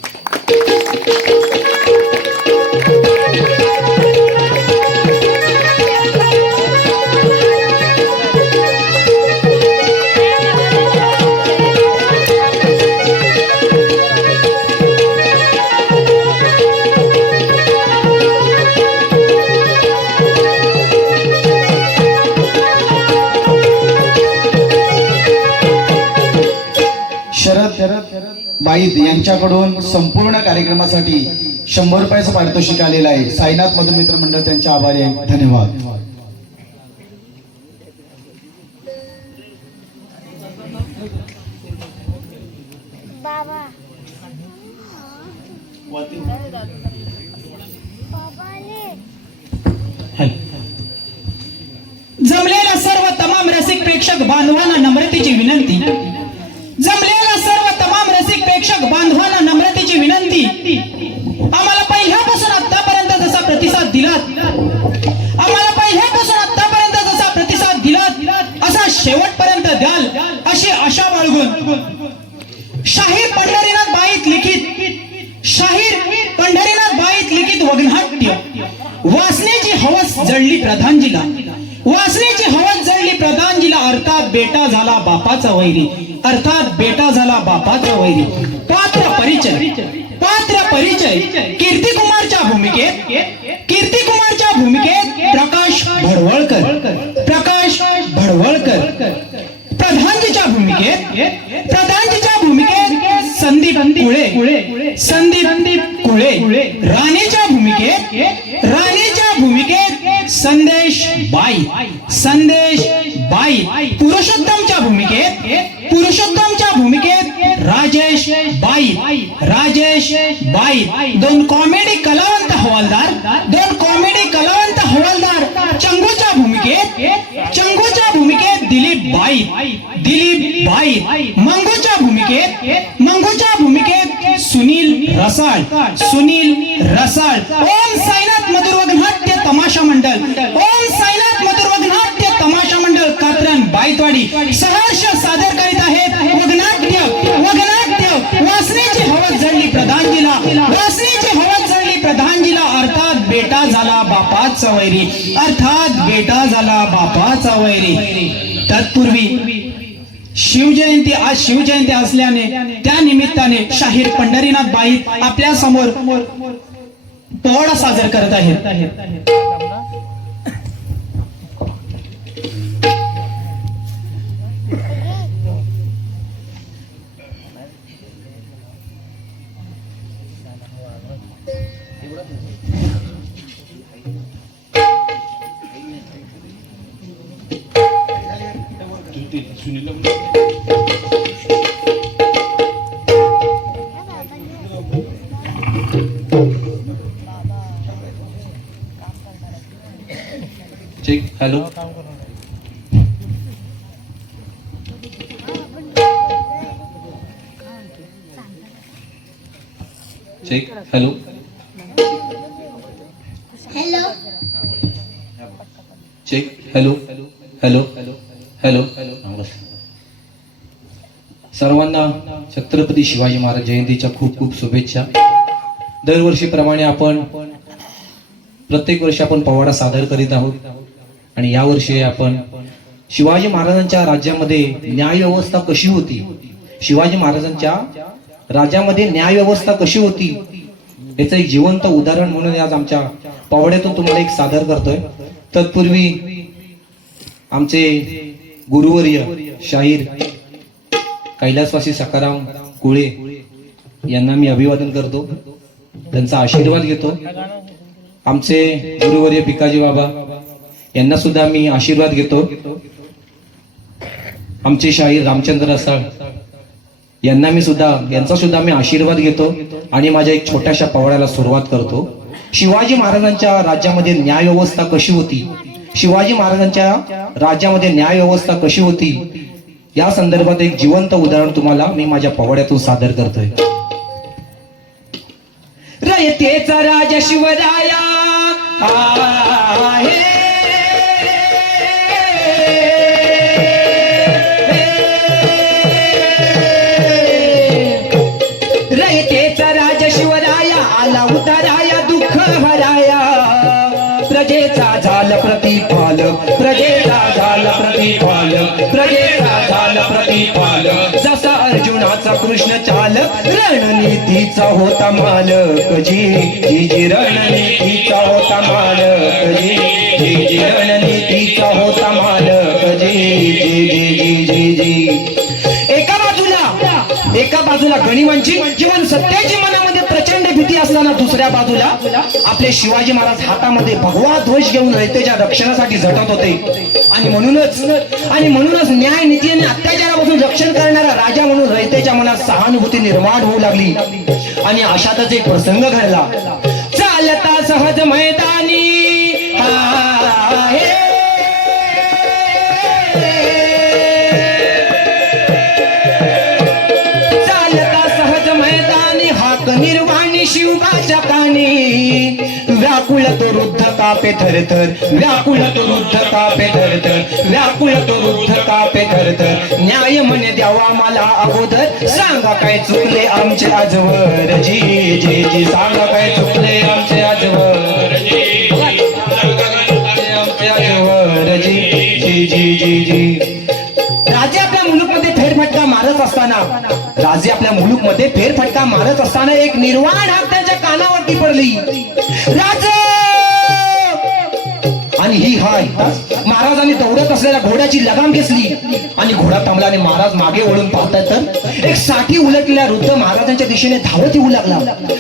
शरद बाईत यांच्याकडून संपूर्ण कार्यक्रमासाठी 100 रुपयाचं पारितोषिक आलेलं आहे. साईनाथ मधुर मित्र मंडळ त्यांचे आभारी आहे. धन्यवाद. जमलेला सर्व तमाम रसिक प्रेक्षक बांधवांना नम्रतेची विनंती. जमलेला सर्व तमाम रसिक प्रेक्षक बांधवांना नम्रतेची विनंती. आम्हाला पहिल्यापासून आतापर्यंत जसा प्रतिसाद दिलात, आम्हाला पहिल्यापासून आतापर्यंत जसा प्रतिसाद दिलात, असा शेवटपर्यंत द्याल अशी आशा बाळगून शाहीर पंढरीनाथ बाईत लिखित वगनाट्य वाचण्याची हवस जळली प्रधानजीला, वाचण्याची हवस जळली प्रधानजीला. अर्थात बेटा झाला बापाचा वैरी, अर्थात बेटा झाला बापाचा वैरी. पात्र परिचय कीर्तिकुमारच्या भूमिकेत प्रकाश भडवळकर. प्रधानजीच्या भूमिकेत संदीप कुळे. राणीच्या भूमिकेत संदेश बाई. पुरुषोत्तमच्या भूमिकेत राजेश बाई. दोन कॉमेडी कलावंत हवालदार. चंगूच्या भूमिकेत दिलीप बाई. मंगूच्या भूमिकेत सुनील रसाळ. ओम साईनाथ मधुर वगनाट्य तमाशा मंडळ कात्रन बाईतवाडी सहर्ष सादर करीत आहेत वगनाट्य. वासनेची हवस जळली प्रधानजीला. अर्थात बेटा झाला बापाचा वैरी. तत्पूर्वी शिवजयंती, आज शिवजयंती असल्याने त्या निमित्ताने शाहीर पंढरीनाथ बाई आपल्या समोर पोवाडा सादर करत आहेत. Check. Hello. Check. Hello. Check. Hello. सर्वांना छत्रपती शिवाजी महाराज जयंतीच्या खूप खूप शुभेच्छा. दरवर्षीप्रमाणे आपण प्रत्येक वर्षी आपण पोवाडा सादर करीत आहोत आणि यावर्षी आपण शिवाजी महाराजांच्या राज्यामध्ये न्याय व्यवस्था कशी होती, शिवाजी महाराजांच्या राज्यामध्ये न्याय व्यवस्था कशी होती याचं एक जिवंत उदाहरण म्हणून आज आमच्या पोवाड्यातून तुम्हाला एक सादर करतोय. तत्पूर्वी आमचे गुरुवर्य शाहीर कैलासवासी सखाराम कुळे यांना मी अभिवादन करतो. त्यांचा आशीर्वाद घेतो. आमचे गुरुवर्य भिकाजी बाबा यांना सुद्धा मी आशीर्वाद घेतो. आमचे शाहीर रामचंद्र रसाळ यांचा सुद्धा मी आशीर्वाद घेतो आणि माझ्या एक छोट्याशा पवाड्याला सुरुवात करतो. शिवाजी महाराजांच्या राज्यामध्ये न्याय व्यवस्था कशी होती, शिवाजी महाराजांच्या राज्यामध्ये न्याय व्यवस्था कशी होती या संदर्भात एक जिवंत उदाहरण तुम्हाला मी माझ्या पवाड्यातून सादर करतोय. रयतेचा राजा शिवराया आहे, रयतेचा राजा शिवराया आला उताराया दुःख हराया. प्रजेचा झाला प्रतिपाल, प्रजेचा झाला प्रतिपाल, प्रजेचा झाला प्रतिपाल. जसा अर्जुनाचा कृष्ण चालक रणनीतीचा होता मालक. जी रणनीतीचा होता मालक. जी रणनीतीचा होता मालक. जी एका बाजूला गनिमांची जीवन सत्याची मनामध्ये प्रचंड भीती असताना दुसऱ्या बाजूला आपले शिवाजी महाराज हातामध्ये भगवा ध्वज घेऊन रयतेच्या रक्षणासाठी झटत होते. आणि म्हणूनच न्याय नीती आणि अत्याचारापासून रक्षण करणारा राजा म्हणून रयतेच्या मनात सहानुभूती निर्माण होऊ लागली. आणि अशातच एक प्रसंग घडला. चालता सहज मैदानी निर्वाणी शिवबाच्या कानी. व्याकुळ तो रुद्ध कापे थरथर, व्याकुळ तो रुद्ध कापे थरथर, व्याकुळ तो रुद्ध कापे थरथर. न्याय म्हणे द्यावा मला अगोदर, सांगा काय चुकले आमचे आजवर. जी सांगा काय चुकले आमचे आजवर. आमचे आजवर. जी राजे आपल्या मुलुकमध्ये फेरफटका मारत असताना एक निर्वाण हाक त्यांच्या कानावरती पडली. राज आणि ही हाय महाराजांनी दौडत असलेल्या घोड्याची लगाम घेतली आणि घोडा थांबला आणि महाराज मागे वळून पाहतात तर एक साठी उलटलेल्या वृद्ध महाराजांच्या दिशेने धावत येऊ लागला.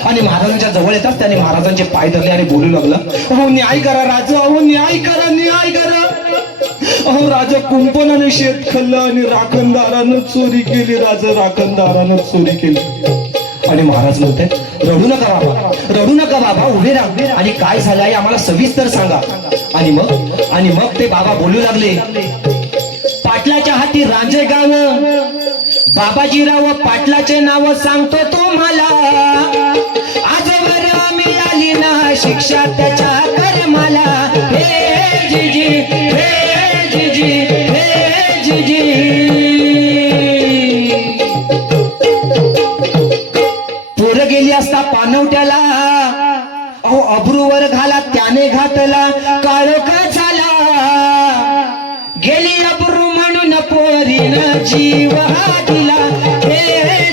आणि महाराजांच्या जवळ येताच त्याने महाराजांचे पाय धरले आणि बोलू लागला, अहो न्याय करा राजा, अहो न्याय करा, न्याय करा. अहो राजा कुंपणाने शेत खाल्लं आणि राखणदारानं चोरी केली. राजा राखणदारानं चोरी केली. आणि महाराज म्हणते, रडू नका बाबा, उभे राहा आणि काय झालं आहे आम्हाला सविस्तर सांगा. आणि मग ते बाबा बोलू लागले, पाटलाच्या हाती रांजे गाव, बाबाजीराव पाटलाचे नाव सांगतो तुम्हाला. आजवर मिळाली ना शिक्षा त्याच्या कर्माला. हे जीजी, हे जीजी, हे जीजी. पोर गेली असता पानवट्याला, अहो अब्रूवर घाला त्याने घातला. काळोखा झाला गेली अब्रू म्हणून पोरीनं जीव हा दिला. हे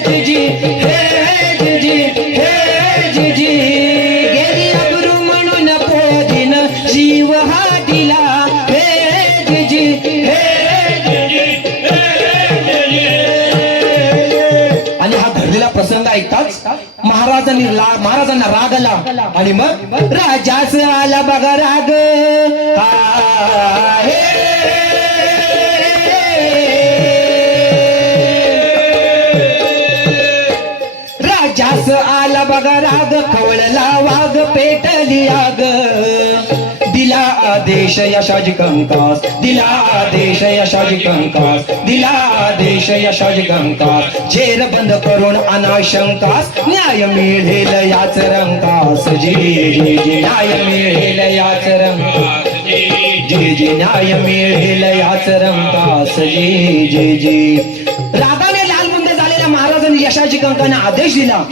जीजी, हे जीजी, हे जीजी. गेली अब्रू म्हणून पोरीनं जीव हा दिला. हे जीजी, हे जीजी, आणि हा घडलेला प्रसंग ऐकताच महाराजांना राग आला. आणि मग राजाच आला बघा राग. राजाच आला बघा राग, खवळला वाघ पेटली आग. दिला आदेश यशाजी कंकास, दिला आदेश यशाजी कंकास, दिला आदेश यशाजी कंकास. झेर बंद करून अनाशंकास, न्याय मिळेल याच रंकास. जी न्याय मिळेल याच रंकास. जी न्याय मिळेल याच रंकास. जी रागाने लाल बुंदे झालेल्या महाराजांनी यशाजी कंकांना आदेश दिला,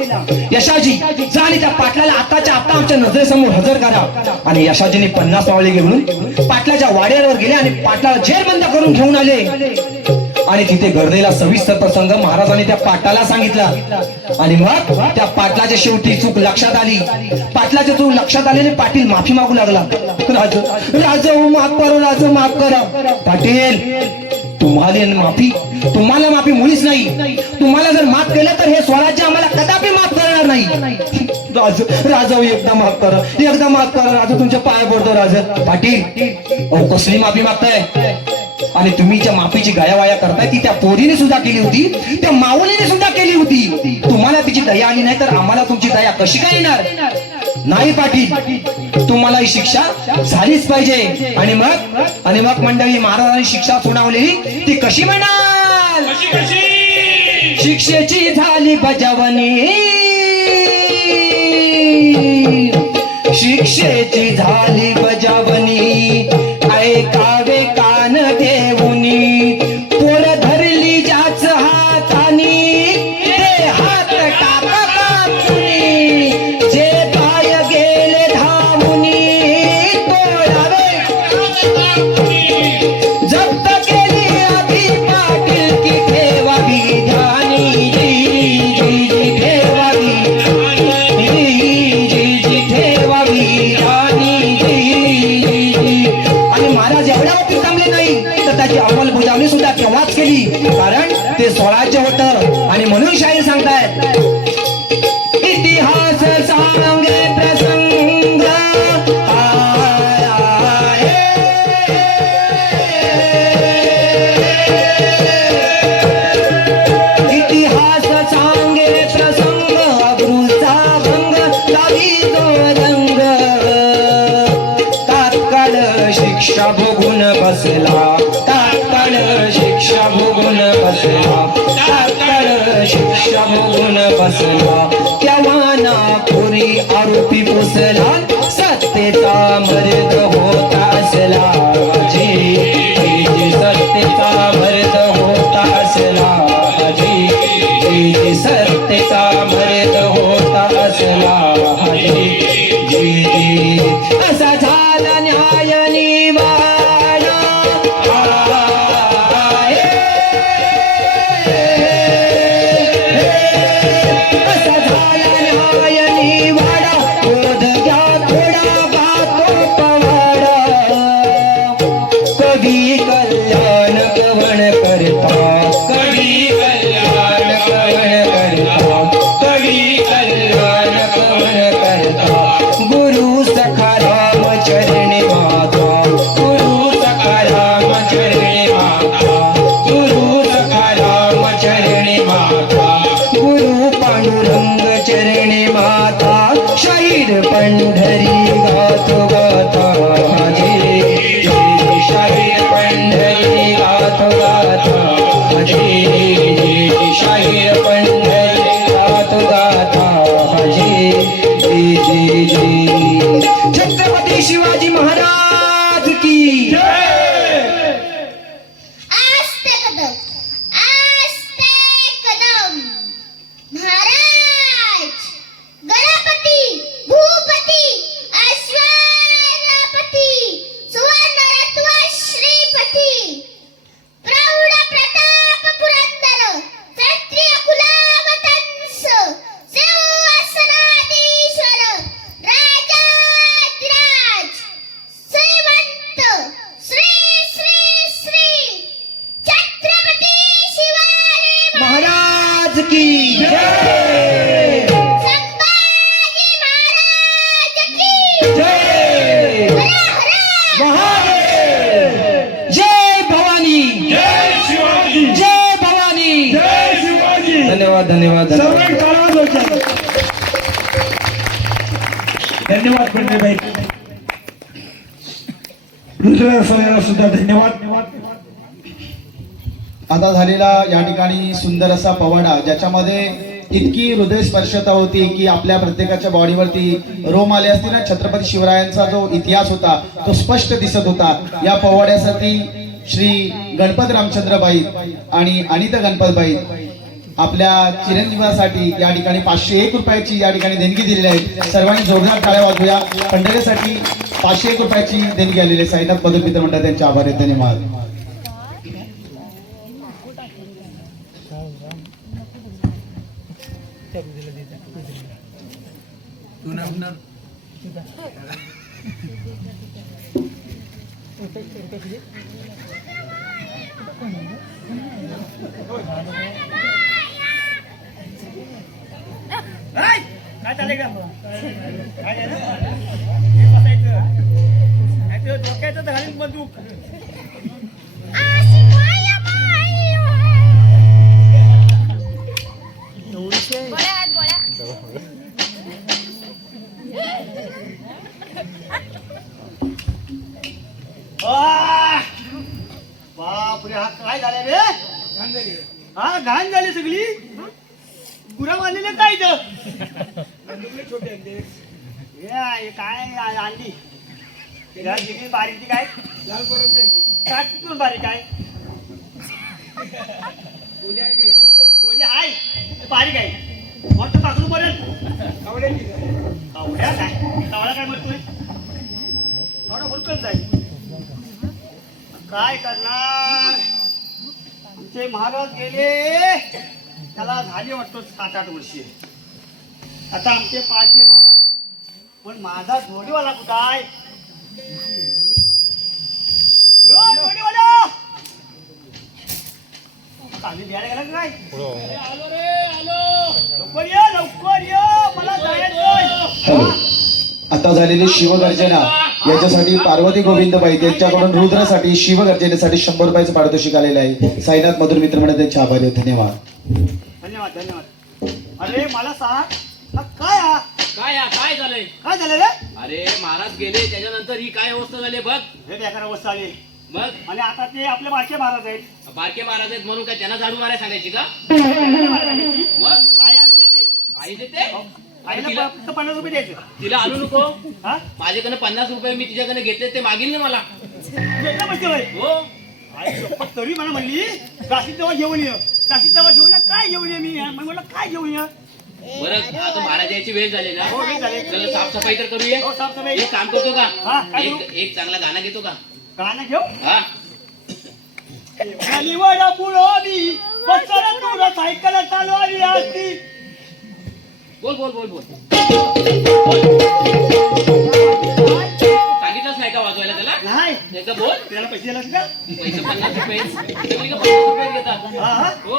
यशाजी जा आणि त्या पाटलाला आताच्या आता आमच्या नजरेसमोर हजर करा. आणि यशाजीने 50 मावळे घेऊन पाटलाच्या वाड्यावर गेले आणि पाटलाला जेरबंद करून घेऊन आले. आणि तिथे घडलेला सविस्तर प्रसंग महाराजांनी त्या पाटलाला सांगितला. आणि मग त्या पाटलाच्या शेवटी चूक लक्षात आली. पाटलाच्या चूक लक्षात आलेले पाटील माफी मागू लागला. राजा माफ करा, राजा माफ करा. पाटील तुम्हाला माफी मुळीच नाही. तुम्हाला जर माफ केलं तर हे स्वराज्य आम्हाला कदापि माफ करणार नाही. राजा एकदा माफ करा, एकदा माफ करा राजा, तुमच्या पाया पडतो राजा. पाटील अहो कसली माफी मागताय? आणि तुम्ही ज्या माफीची गायावाया करताय ती त्या पोरीने सुद्धा केली होती, त्या माऊलीने सुद्धा केली होती. तुम्हाला तिची दया आली नाही तर आम्हाला तुमची दया कशी काय येणार? नाही पाटील, तुम्हाला ही शिक्षा झालीच पाहिजे. आणि मग मंडळी महाराजांनी शिक्षा सुनावलेली ती कशी म्हणाल? कशी कशी शिक्षेची झाली बजावणी, शिक्षेची झाली बजावणी, ऐकावे कान देऊनी, पोर धरली ज्याच हातानी, ते हात टाका कापुनी, जे पाय गेले धावुनी, तोडावे जप्त केली आधी पाटील की ठेवावी ध्यानी, जी जी जी ठेवावी, जी जी ठेवावी ध्यानी, जी जी जी. आणि महाराज एवढ्यावरती थांबले नाही तर त्याची अंमलबजावणी सुद्धा तेव्हाच केली, कारण ते स्वराज्य होतं. आणि म्हणून शाहीर सांगतायत, इतिहास सांगे प्रसंग इतिहास सांगे प्रसंग, अब्रूचा भंग लावी तो रंग, तात्काळ शिक्षा भोगून बसला, तात्काळ शिक्षा भोगून बसला, तात्काळ शिक्षा भोगून बसला, तेव्हा ना पुरी आरोपी पुसला, सत्तेचा मर्द होता असला, जी जी सत्तेचा मर्द होता असला, जी जी सत्तेचा मर्द होता असला, जी जी जी. असा झाला न्याय निवाडा, असा झाला न्याय निवाडा, क्रोध घ्या थोडा गातो पवाडा, कवी कल्याण कवण करता, कवी कल्याण कवण करता, कवी कल्याण कवण करता, गुरु सखाराम चरणी माता, गुरु सखाराम चरणी माता, गुरु सखाराम चरणी माता, गुरु पांडुरंग चरणी माता, शाहीर पंढरी गातो गाता, जी जी शाहीर पंढरी गातो गाता, जी जी शाहीर पंढरी गातो गाता, जी जी जी जी. छत्रपती शिवाजी महाराज की आस्ते कदम, आस्ते कदम. महाराज, गणपती, भूपती, अश्वपती, सुवर्णरत्व श्रीपती, प्रौढ प्रताप पुरंदर, क्षत्रिय कुलावतंस, सिंहासनाधीश्वर, राजाधिराज, श्रीमंत, श्री श्री श्री छत्रपती शिवाजी महाराज की जय, संभाजी महाराज की जय महादेव, जय भवानी, जय शिवाजी, जय भवानी, जय शिवाजी. धन्यवाद धन्यवाद धन्यवाद. धन्यवाद पंडितभाई, दुसऱ्या सरांना सुद्धा धन्यवाद. आता झालेला या ठिकाणी सुंदर असा पवाडा, ज्याच्यामध्ये इतकी हृदयस्पर्शता होती की आपल्या प्रत्येकाच्या बॉडीवरती रोम आले असतील ना. छत्रपती शिवरायांचा जो इतिहास होता तो स्पष्ट दिसत होता. या पवाड्यासाठी श्री गणपत रामचंद्रबाई आणि अनिता गणपतबाई आपल्या चिरंजीवासाठी या ठिकाणी 501 रुपयाची या ठिकाणी देणगी दिलेली आहे. सर्वांनी जोरदार टाळ्या वाजवूया. पंढरीसाठी 501 रुपयाची देणगी आलेली आहे. साईनाथ मधुर मित्र मंडळ त्यांचे आभार आहेत. धन्यवाद. काय चालेल का काय झालं हे बसायचं नाहीतर डोक्याचं घालीन बंदूक आशी माया माई गोळ्या आहेत गोळ्या बापरे हा काय झालं रे घाण झाली हा घाण झाली सगळी पुरा बांधलेलं काय हे काय आणली जिगरी बारीकची काय काटून बारीक आहे गोली आहे बारीक आहे मोठं पाकडू पर्यंत कवड्या काय कवडा काय म्हणतोय थोडं बोलतच जाईल काय करणार आमचे महाराज गेले त्याला झाली वाटतो 7-8 वर्षे आता आमचे पाचशे महाराज पण माझा जोडीवाला कुठं आहे जोडीवाला चांगली द्यायला गेला काय आलो रे आलो लवकर ये मला जायचंय आता झालेली शिवगर्जना याच्यासाठी पार्वती गोविंदबाई त्यांच्याकडून रुद्रासाठी शिवगर्जनेसाठी 100 रुपयाचं पारितोषिक आलेलं आहे. साईनाथ मधुर मित्र म्हणून त्यांचे आभारी आहे. धन्यवाद. धन्यवाद धन्यवाद अरे मला सांग हा काय झालंय काय झालं रे अरे महाराज गेले त्याच्यानंतर ही काय अवस्था झाली बघ हे बेकार अवस्था आली बघ आणि आता ते आपले बारके महाराज आहेत बारके महाराज आहेत म्हणून काय त्यांना झाडू मारायला सांगायची का मग आई आमची येते आई देते आईला फक्त 50 रुपये द्यायचं तिला आणू नको हा माझ्याकडे 50 रुपये मी तिच्याकडे घेतले ते मागील ना मला भेटलं बसते बाई हो आई शपथ तरी मला म्हणली काशीत तेव्हा घेऊन ये काशीत तेव्हा घेऊन ये काय घेऊन ये मी मग म्हटलं काय घेऊन ये बरं आता महाराज यायची वेळ झाली ना हो, वेळ झाली. चला साफसफाई तर करूया हो, साफसफाई. एक काम करतो हा, का काय एक चांगला गाणं घेतो का गाणं घेऊ हा खाली वडा पुळवली बसला तुला सायकल चालवली असती बोल सांगितलंच नाही का वाजवायला त्याला नाही एकदा बोल त्याला पैसे दिलास का पैसे 50 रुपये सगळी का 50 रुपये घेतात हा हा हो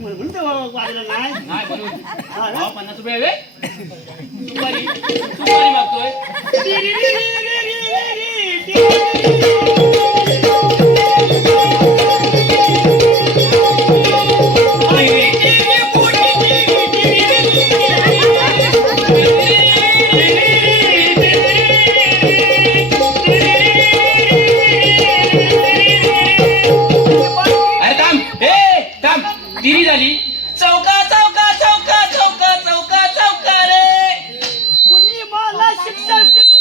म्हणून तर वाजलं नाही नाही बरोबर हा ना? भाव 50 रुपये हवे सुपारी मागतोय अरे थांब तिरी झाली चौका रे कुणी मला शिक्षण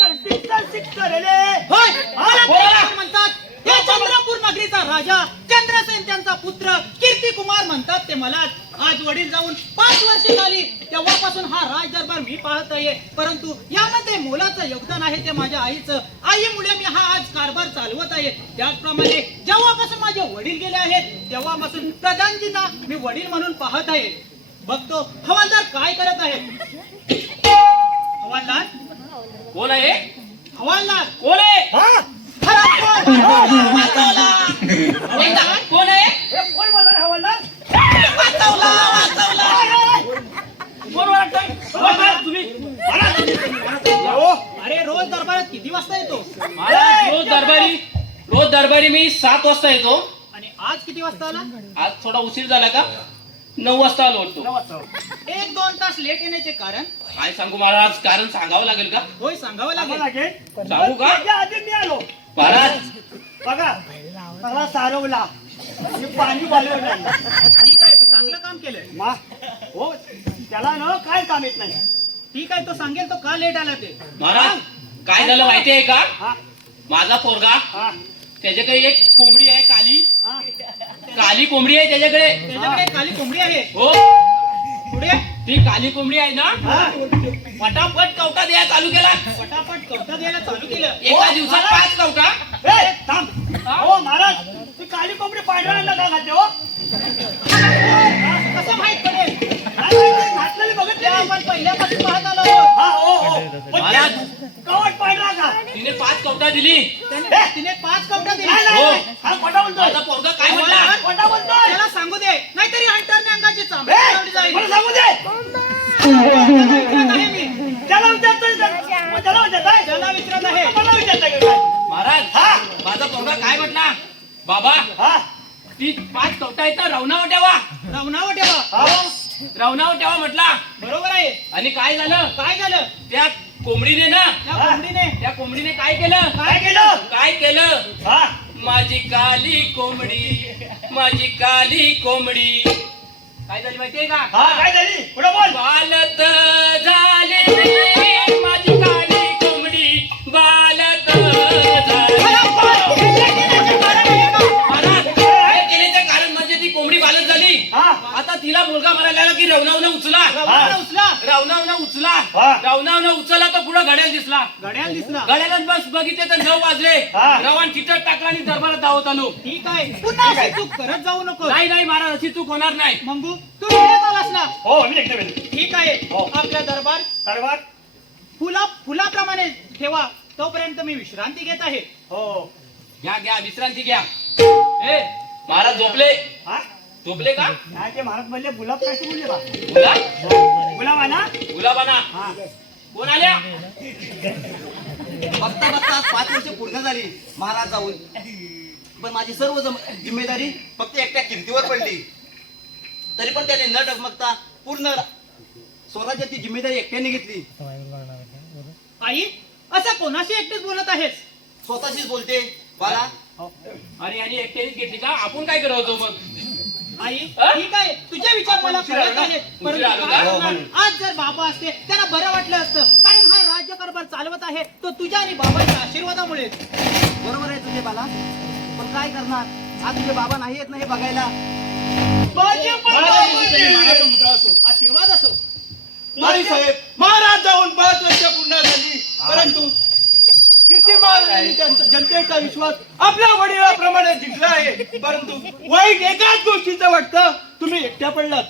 रे होय मला बोला. म्हणतात हे चंद्रपूर नगरीचा राजा चंद्रसेन त्यांचा पुत्र कीर्तिकुमार म्हणतात ते मला आज वडील जाऊन 5 वर्षे झाली तेव्हापासून हा राज दरबार मी पाहत आहे परंतु यामध्ये मोलाचं योगदान आहे ते माझ्या आईचं आईमुळे मी हा आज कारभार चालवत आहे त्याचप्रमाणे जेव्हापासून माझे वडील गेले आहेत तेव्हापासून प्रधानजींना मी वडील म्हणून पाहत आहे बघतो हवालदार काय करत आहे हवालदार कोण आहे हवालदार कोण आहे एकदा कोण आहे कोण बोलणार हवालदार कोण वाटतंय तुम्ही अरे रोज दरबारात किती वाजता येतो महाराज रोज दरबारी मी 7 वाजता येतो आणि आज किती वाजता आला आज थोडा उशीर झाला का 9 वाजता आलो होतो 1-2 तास लेट येण्याचे कारण काय सांगू महाराज कारण सांगावं लागेल का होय सांगावं लागेल लागेल सांगू का त्याच्या आधी मी आलो महाराज बघा मला सारवला मी पाणी बोलवलं नाही ठीक आहे पण चांगलं काम केलंय हो त्याला ना काय काम येत नाही ठीक आहे तो सांगेल तो का लेट आला ते महाराज काय झालं माहिती आहे का हा माझा पोरगा हा त्याच्याकडे एक कोंबडी आहे हा काली कोंबडी आहे त्याच्याकडे त्याच्याकडे काली कोंबडी आहे हो पुढे ती काली कोंबडी आहे ना पटापट कवटा द्यायला चालू केला पटापट कवटा द्यायला चालू केलं एका दिवसात 5 कवटा ए, थांब हो महाराज ती काळी कोंबडी पांढऱ्या नका घालते हो कसं माहित पडेल घातलेली बघितली आपण पहिल्यापासून पाहत आलो हा हो पण महाराज कवट पांढरा का तिने 5 कवटा दिली तिने 5 कवटा दिले नाही, नाही, नाही. हा खोटा बोलतोय माझा पोरगा काय म्हटला खोटा बोलतोय त्याला सांगू दे नाहीतरी हंटरने अंगाची चांबडी ए, लावली जाईल मला सांगू दे आहे मी बाबा हा ती 5 कवटा आहेत ना रवणावर ठेवा. रवणावर ठेवा. हा रवणावर ठेवा म्हटला. बरोबर आहे. आणि काय झालं काय झालं? त्या कोंबडीने ना त्या कोंबडीने काय केलं काय केलं काय केलं हा माझी काली कोंबडी काय झाली माहितीये का हा काय झाली पुढे बोल बालत झाली माझी काली कोंबडी बालत झाली. महाराज, काय केल्याचं कारण म्हणजे ती कोंबडी बालत झाली. हा आता तिला मुलगा म्हणायला की रवणावनं उचला हा. रवणावनं उचला तर पुढे घड्याळ दिसला. घड्याळ दिसला. घड्याळात बस बघितले तर 9 वाजले. हा. रवान चिटट टाकला आणि दरबारात धावत आलो. ठीक आहे. पुन्हा अशी चूक करत जाऊ नको. नाही महाराज अशी चूक होणार नाही. मंगू तू वेळेत आलास ना. हो मी एकटे वेळ ठीक आहे. हो. आपला दरबार कारभार फुलाप्रमाणे ठेवा. तोपर्यंत मी विश्रांती घेत आहे. हो घ्या विश्रांती घ्या. ए महाराज हा झोपले का काय ते महाराज म्हणले गुलाब काय बोलले बा गुलाब गुलाब आहे ना गुलाबाना हा कोण आल्या बघता बघता 5 वर्ष पूर्ण झाली महाराज जाऊन, पण माझी सर्व जिम्मेदारी फक्त एकट्या कीर्तीवर पडली. तरी पण त्याने न डगमगता पूर्ण स्वराज्याची जिम्मेदारी एकट्याने घेतली. आई असं कोणाशी एकटेच बोलत आहेस? स्वतःशीच बोलते बाला. अरे आणि एकट्यानेच घेतली का आपण काय करत होतो मग आई हा? ठीक आहे. तुझे विचार मला कळत आहेत. परंतु उशिरा आलो काय का? करणार? आज जर बाबा असते त्यांना बरं वाटलं असतं. कारण हा राज्यकारभार चालवत आहे तो तुझ्या आणि बाबांच्या आशीर्वादामुळे. बरोबर आहे तुझे बाला, पण काय करणार आज तुझे बाबा नाही येत ना हे बघायला. आशीर्वाद असो. नाही साहेब महाराज जाऊन 5 वर्ष पूर्ण झाली, परंतु कीर्ती महाराजांनी जनतेचा विश्वास आपल्या वडिलांप्रमाणे जिंकला आहे. परंतु वाईट एकाच गोष्टीचं वाटतं, तुम्ही एकट्या पडलात.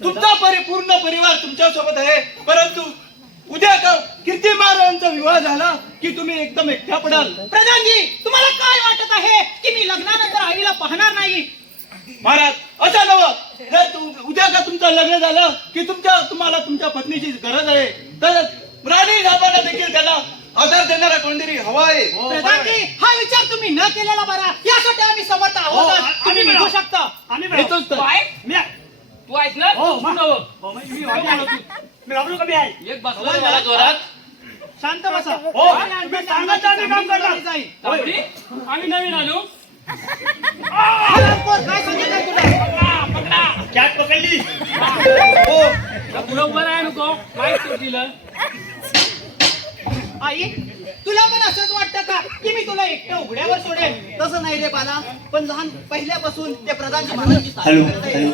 तुमचा पूर्ण परिवार तुमच्या सोबत आहे, परंतु उद्या का कीर्ती महाराजांचा विवाह झाला की तुम्ही एकदम एकट्या पडाल. प्रधानजी तुम्हाला काय वाटत आहे की मी लग्नानंतर आईला पाहणार नाही? महाराज असं नवं, जर उद्या का तुमचं लग्न झालं की तुम्हाला तुमच्या पत्नीची गरज आहे, तर राणी साहेबांना देखील त्यांना आधार देणारा कोणतरी हवा आहे. प्रधानजी हा विचार तुम्ही न केलेला बरा. यासाठी आम्ही समर्थ आहोत. तुम्ही निघू शकता. येतोच तर. तू आहेस ना हो, तू नवं. मी वापरू कमी आहे. एक बसला रे मला जोरात शांत बसा. हो, मी सांगत आम्ही काम करणार. तांबडी आम्ही नवीन आलो काय सांगितलं तुला? कॅट पकडली. पुढं उभं राहा नको काय दिलं आई तुला पण असंच वाटतं का की मी तुला एकटं उघड्यावर सोडेल? तसं नाही रे बाला, पण लहान पहिल्यापासून ते प्रधानजी महाराजांची साथ करत आहे.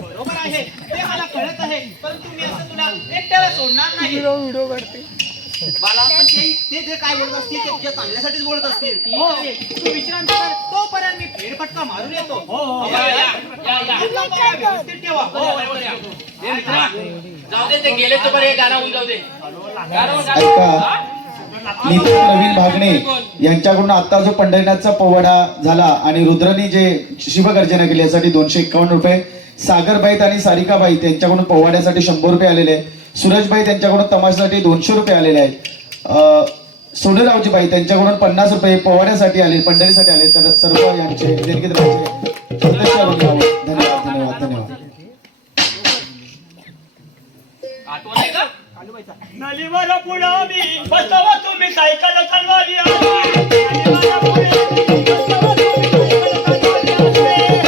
बरोबर आहे ते मला कळत आहे. परंतु मी असं तुला एकट्याला सोडणार नाही. बाला, पण ते जे काय बोलत असतील ते तुझ्या चांगल्यासाठीच बोलत असतील. ठीक आहे. तू विश्रांती कर. तोपर्यंत मी फेरफटका मारून येतो. या. आपला पगार व्यवस्थित ठेवा. ए मित्रा, जाऊ दे ते गेले तर बरं हे गाणं होऊन जाऊ दे ऐका, नितीन प्रवीण भागणे यांच्याकडून आता जो पंढरीनाथचा पोवाडा झाला आणि रुद्रनी जे शिवगर्जना केली यासाठी 251 रुपये, सागरबाई आणि सारिकाबाई त्यांच्याकडून पोवाड्यासाठी 100 रुपये आलेले आहेत. सूरजबाई त्यांच्याकडून तमाशासाठी 200 रुपये आलेले आहेत. सोनेरावजीबाई त्यांच्याकडून 50 रुपये पोवाड्यासाठी आले, पंढरीसाठी आले. तर सर्व यांचे देणगीदारांचे धन्यवाद. आठवण आहे का नलीवर पुढं मी बसवा तुम्ही सायकल चालवावी.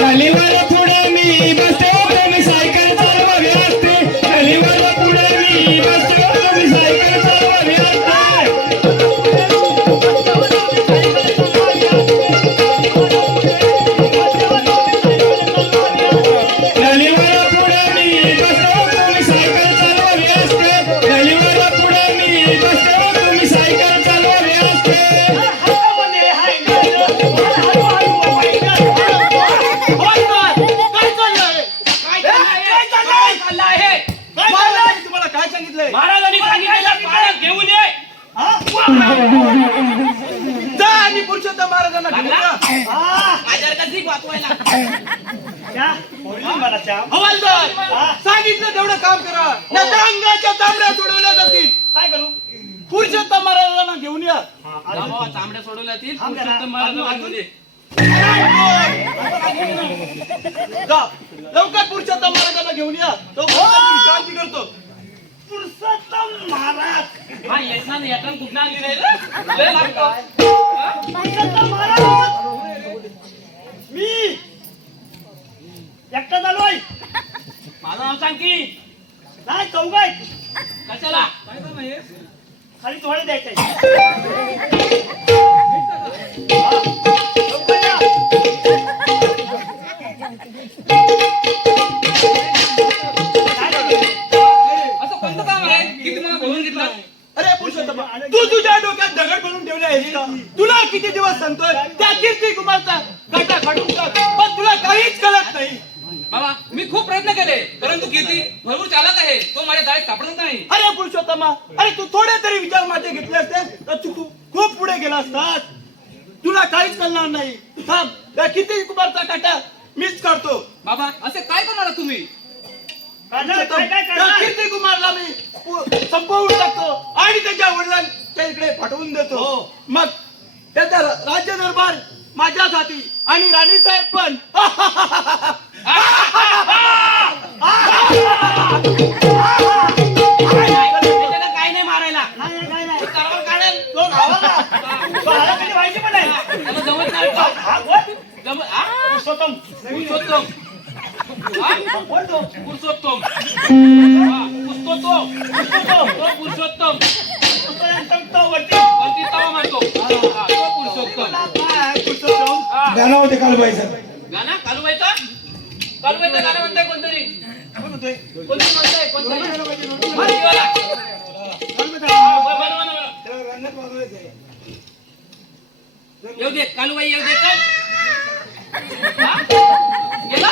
नलीवर पुढे मी बसतो तुम्ही सायकल चालवावी असते. नलीवर पुढे मी बसतो तुम्ही सायकल चालवावी असते. नलीवर पुढे मी बसतो तुम्ही सायकल चालवावी असते. नलीवर पुढे मी बसतो तुम्ही सायकल चालवावी असते. तुम्हाला काय सांगितलंय? महाराजांनी सांगितलेलं पाण्यात घेऊन ये जा आणि पुरुषोत्तम महाराजांना घेऊन जा. आजार कधी वाचवायला हवालदार, सांगितलं तेवढं काम करा, नाहीतर अंगाच्या तांबड्या सोडवल्या जातील. काय करू? पुरुषोत्तम महाराजांना घेऊन या. चांबड्या सोडवल्या जातील पुरुषोत्तम महाराजांना घेऊन ये. जा, लवकर पुरुषोत्तम महाराजांना घेऊन या तो विश्रांती करतो. पुरुषोत्तम महाराज हा येताना येताना कुठं आली नाही रे? लय लागतं. पुरुषोत्तम महाराज मी एकटा झालोय. माझं नाव सांग की. नाही चौघाय कशाला? खाली थोडे द्यायचंय. असं कोणतं काम आहे की तुम्हाला बोलून घेतलं? अरे पुरुषोत्तम तू तुझ्या डोक्यात दगड बनवून ठेवले आहेस का? तुला किती दिवस सांगतोय त्या कीर्ती कुमारचा काटा काढून टाक, पण तुला काहीच कळत नाही. बाबा मी खूप प्रयत्न केले परंतु कीर्ती भरपूर चालक आहे, तो माझ्या जाळीत सापडत नाही. अरे पुरुषोत्तमा, अरे तू थोडे तरी विचार माझे घेतले असते तर तू खूप पुढे गेला असतात. तुला काहीच कळणार नाही. थांब, त्या किती कुमारचा काटा मीच काढतो. बाबा असे काय करणार तुम्ही? पुरुषोत्तम, त्या कीर्ती कुमारला मी संपवून टाकतो आणि त्याच्या वडिलांच्या इकडे पाठवून देतो. मग त्याचा राज्य दरबार माझ्यासाठी आणि राणीसाहेब पण त्याच्याला काय नाही मारायला. नाही तरवार काढेल. तो गावाला कधी व्हायचे पण नाही. त्याला जमत नाही. हा कोण? जमत हा? पुरुषोत्तम पुरुषोत्तम. हा? कोण तो? पुरुषोत्तम. हा, पुरुषोत्तम. तो पुरुषोत्तम. पुरुषोत्तम तो वरती. वरती तवा मारतो. हा, तो पुरुषोत्तम. हा. गाणं होते कालबाईचं. गाणं कालूबाईचा? कालूबाईचं गाणं म्हणताय कोणतरी? कोणतरी म्हणताय कोणतरी? माहितीवाला. हा, बनवा ना. येऊ दे कालूबाई येऊ दे चल. हा? गेला?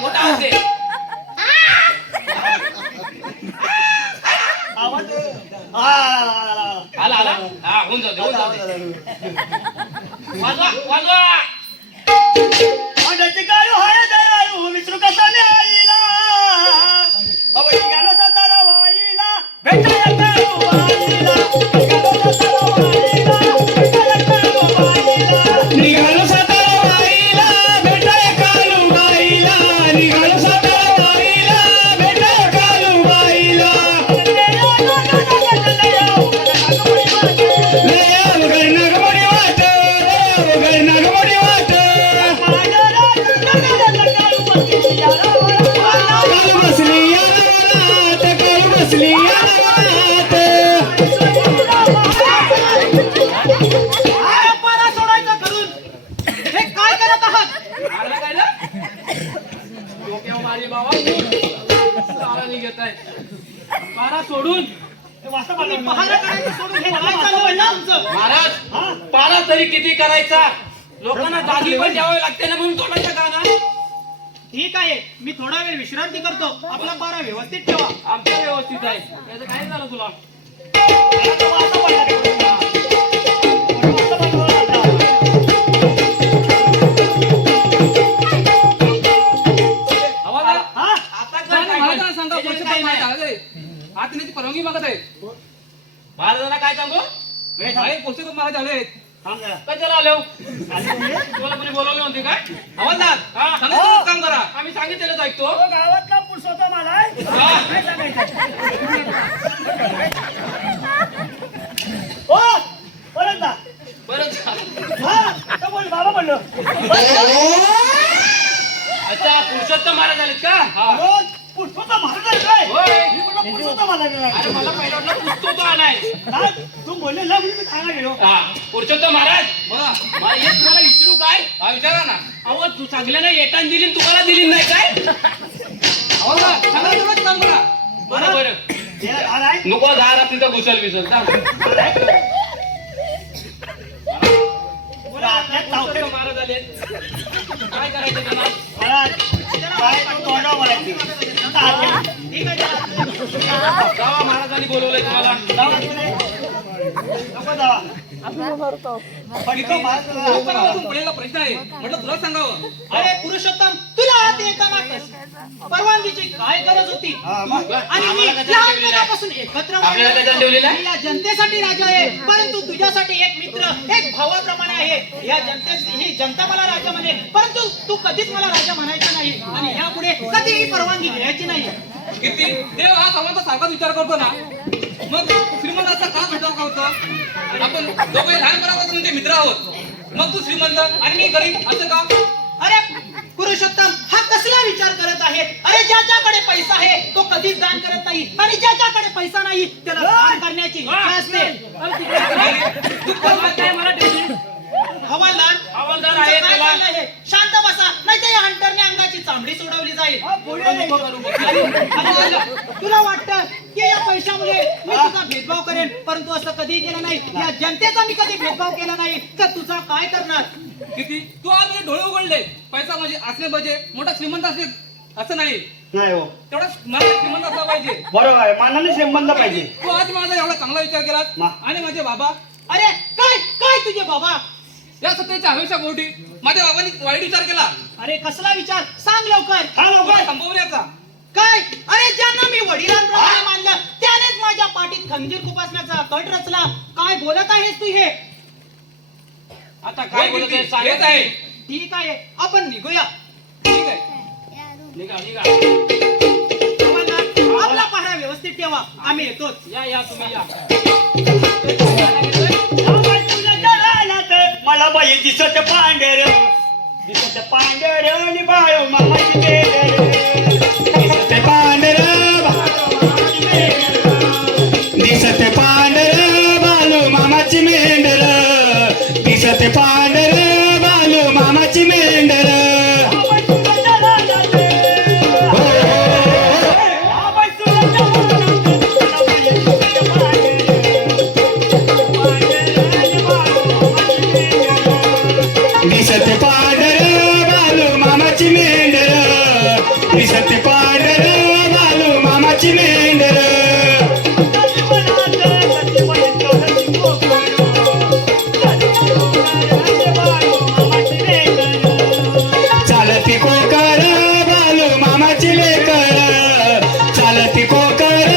मोठा आवाज दे. आवाज आला आला हा होऊन जाऊ दे होऊन जाऊ दे. वाजवा वाजवा. अंड्याची काळू हाय दयाळू विसरू कसा न्यायला. अवई गेलो सातारा वाईला भेटाया काळू वाईला. गेलो सातारा वाईला भेटाया काळू वाईला. निघालो सातारा वाईला भेटाय कालू बाईला. निघालो सातारा वाईला भेटाय कालू बाईला. लय अवघड नागमोडी वाट, लय अवघड नागमोडी वाट. कालू बसली या नवनात, कालू बसली या नवनात. पारा सोडायचा करून हे काय करत आहात? मारला काय ना? डोक्यावर मारली बाबा. सारा निघत आहे. पारा सोडून पहारा करायचं सोडून हे काय चालू आहे ना तुमचं? महाराज पारा तरी किती करायचा? लोकांना जागी पण द्यावे लागते ना म्हणून तोडायचं का ना? ठीक आहे मी थोडा वेळ विश्रांती करतो. आपला पारा व्यवस्थित ठेवा. आमचं व्यवस्थित आहे. त्याचं काय झालं तुला? आवाज आला? आता काय महाराजांना सांगा त्याच्यात पुरुषोत्तम काय नाही. महाराज आले. आता त्यांची परवानगी मागत आहेत. महाराजांना काय सांगू? साहेब पुरुषोत्तम महाराज आले. कशाला आलो? तुम्हाला कोणी बोलवले होते काय? हवालदार हा. सांगा तुम्हीच काम करा. आम्ही सांगितलेलंच ऐकतो. गावातला पुरुषोत्तम आलाय. काय सांगायचं? ओ परत जा. बरं झालं. हा तो बोल बाबा बोललो. अच्छा पुरुषोत्तम महाराज आलेत का? हा. रोज पुरुषोत्तम महाराज काय? होय. मी म्हटलं पुरुषोत्तम महाराज अरे आहे. मला पहिला वाटलं पुस्तक तो आलाय. काय? तू बोलले ना म्हणून मी सांगा गेलो. हा पुरुषोत्तम महाराज बोला. मला एक तुम्हाला विचारू काय? हा विचारा ना. अहो तू सगळ्यांना येताना दिली तुम्हाला दिली नाही काय? हवालदार सांगा तुम्हीच काम करा. बरं बरं हे आलाय. नको झाड असतील तर घुसल बिसल आपल्यात चावते. महाराज आले काय करायचं त्यांना? महाराज काय तू तोंडावर बोलायची. ठीक आहे जावा महाराजांनी बोलवलंय तुम्हाला. नको जावा. लोकांपासून पडलेला प्रश्न आहे म्हटलं तुला सांगावं. अरे पुरुषोत्तम, तुला हात येताना परवानगीची काय गरज होती? आणि मी लहानपणापासून एकत्र आपल्याला वाढलो. कशाला ठेवलेलं आहे? मी या जनतेसाठी राजा आहे, परंतु तुझ्यासाठी एक मित्र, एक भावाप्रमाणे आहे. या ही जनता मला राजा म्हणे, परंतु तू कधीच मला राजा म्हणायचा नाही आणि यापुढे कधीही परवानगी घ्यायची नाही. किती देव हा समाजाचा सारखाच विचार करतो ना, मग श्रीमंताचा का भेटाव का होतं? आपण दोघे लहानपणापासून ते मित्र आहोत, मग तू श्रीमंत आणि मी गरीब असं का? अरे पुरुषोत्तम, हा कसला विचार करत आहे? अरे ज्याच्याकडे पैसा आहे तो कधीच दान करत नाही आणि ज्याच्याकडे पैसा नाही त्याला दान करण्याची इच्छा असते. तू परवा काय मला ठेवली? हवालदार हवालदार तुमचं आहे काय त्याला. चाललंय हे? शांत बसा, नाही तर या हंटरने अंगाची चामडी सोडवली जाईल. अरे, तुला वाटतं की या पैशामुळे मी तुझा भेदभाव करेन, परंतु असं कधी केलं नाही. या जनतेचा मी कधी भेदभाव केला नाही, तर तुझा काय करणार? किती तू आज माझे डोळे उघडले. पैसा म्हणजे असले पाहिजे, मोठा श्रीमंत असले असं नाही, नाही हो, तेवढा मला श्रीमंत असला पाहिजे. बरोबर आहे, मानाने संबंध पाहिजे. तू आज माझा एवढा चांगला विचार केला आणि माझे बाबा अरे काय काय तुझे बाबा? या सत्तेच्या हवेच्या पोटी माझ्या बाबांनी वाईट विचार केला. अरे कसला विचार? सांग लवकर. हा लवकर. संपवण्याचा. काय? अरे ज्यांना मी वडिलांप्रमाणे मानलं त्यानेच माझ्या पाठीत खंजीर खुपसण्याचा कट रचला. काय बोलत आहेस तू हे? आता काय बोलत आहे? हेच सांगत आहे. ठीक आहे, आपण निघूया. ठीक आहे. निघा निघा. हवालदार, आपला पहारा व्यवस्थित ठेवा, आम्ही येतोच. या तुम्ही या. मला बाई दिसत पांढर, दिसत पांढर आणि बाळू मामाची बेडर. दिसत पांढर, दिसत पांढर बालू मामाची मेंढर, दिसत पांढर बालू मामाची मेंढर. दिसत पांढर बालू मामाची मेंढर, दिसत पांढर बालू मामाची मेंढर. चालती कोकर बालू मामाची लेकर, चालती कोकर